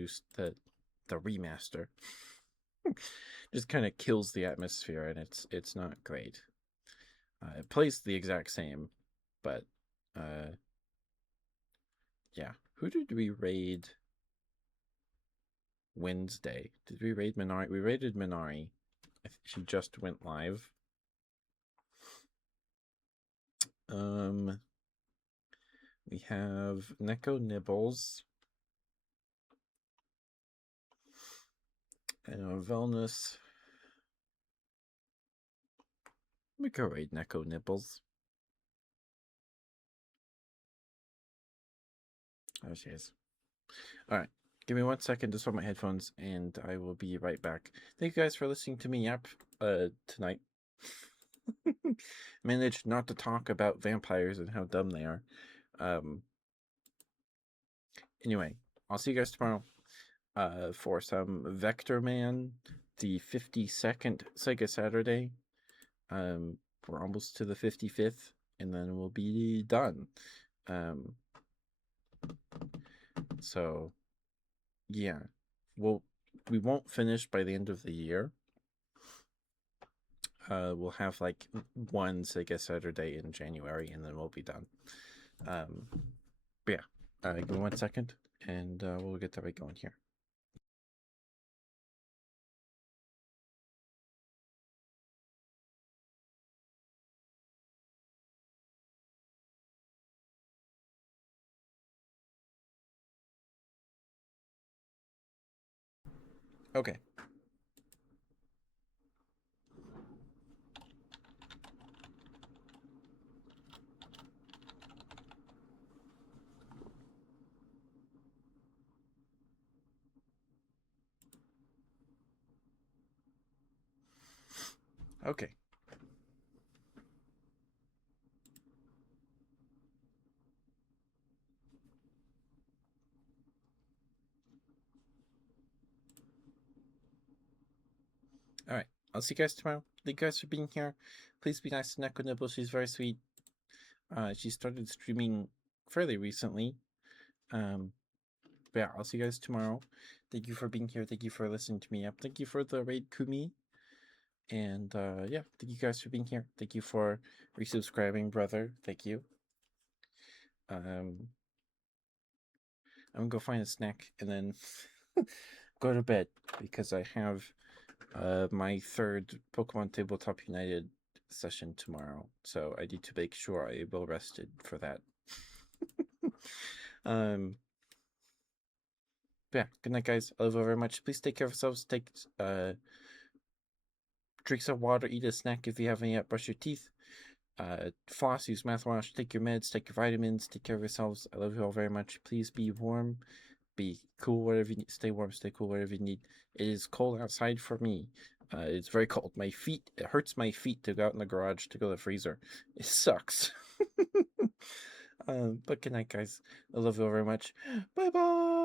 remaster just kind of kills the atmosphere, and it's not great. It plays the exact same, but yeah. Who did we raid Wednesday? Did we raid Minari? We raided Minari. She just went live. We have Neko Nibbles and Velnus. We go raid Neko Nibbles. Oh, she is. Alright. Give me 1 second to swap my headphones, and I will be right back. Thank you guys for listening to me yap tonight. Managed not to talk about vampires and how dumb they are. Anyway, I'll see you guys tomorrow for some Vector Man, the 52nd Sega Saturday. We're almost to the 55th, and then we'll be done. So yeah, we won't finish by the end of the year. We'll have like one Sega Saturday in January, and then we'll be done. But yeah, give me 1 second, and we'll get that right going here. Okay. Okay. All right. I'll see you guys tomorrow. Thank you guys for being here. Please be nice to Neko Nibble. She's very sweet. She started streaming fairly recently. But yeah, I'll see you guys tomorrow. Thank you for being here. Thank you for listening to me up. Thank you for the raid, Kumi. And yeah, thank you guys for being here. Thank you for resubscribing, brother. Thank you. I'm gonna go find a snack and then go to bed because I have my third Pokemon Tabletop United session tomorrow. So I need to make sure I am well rested for that. Yeah, good night, guys. I love you very much. Please take care of yourselves. Take drink some water, eat a snack if you haven't yet, brush your teeth, floss, use mouthwash, take your meds, take your vitamins, take care of yourselves. I love you all very much. Please be warm, be cool wherever you need. Stay warm, stay cool wherever you need. It is cold outside for me. It's very cold. My feet, it hurts my feet to go out in the garage to go to the freezer. It sucks. But good night, guys. I love you all very much. Bye bye.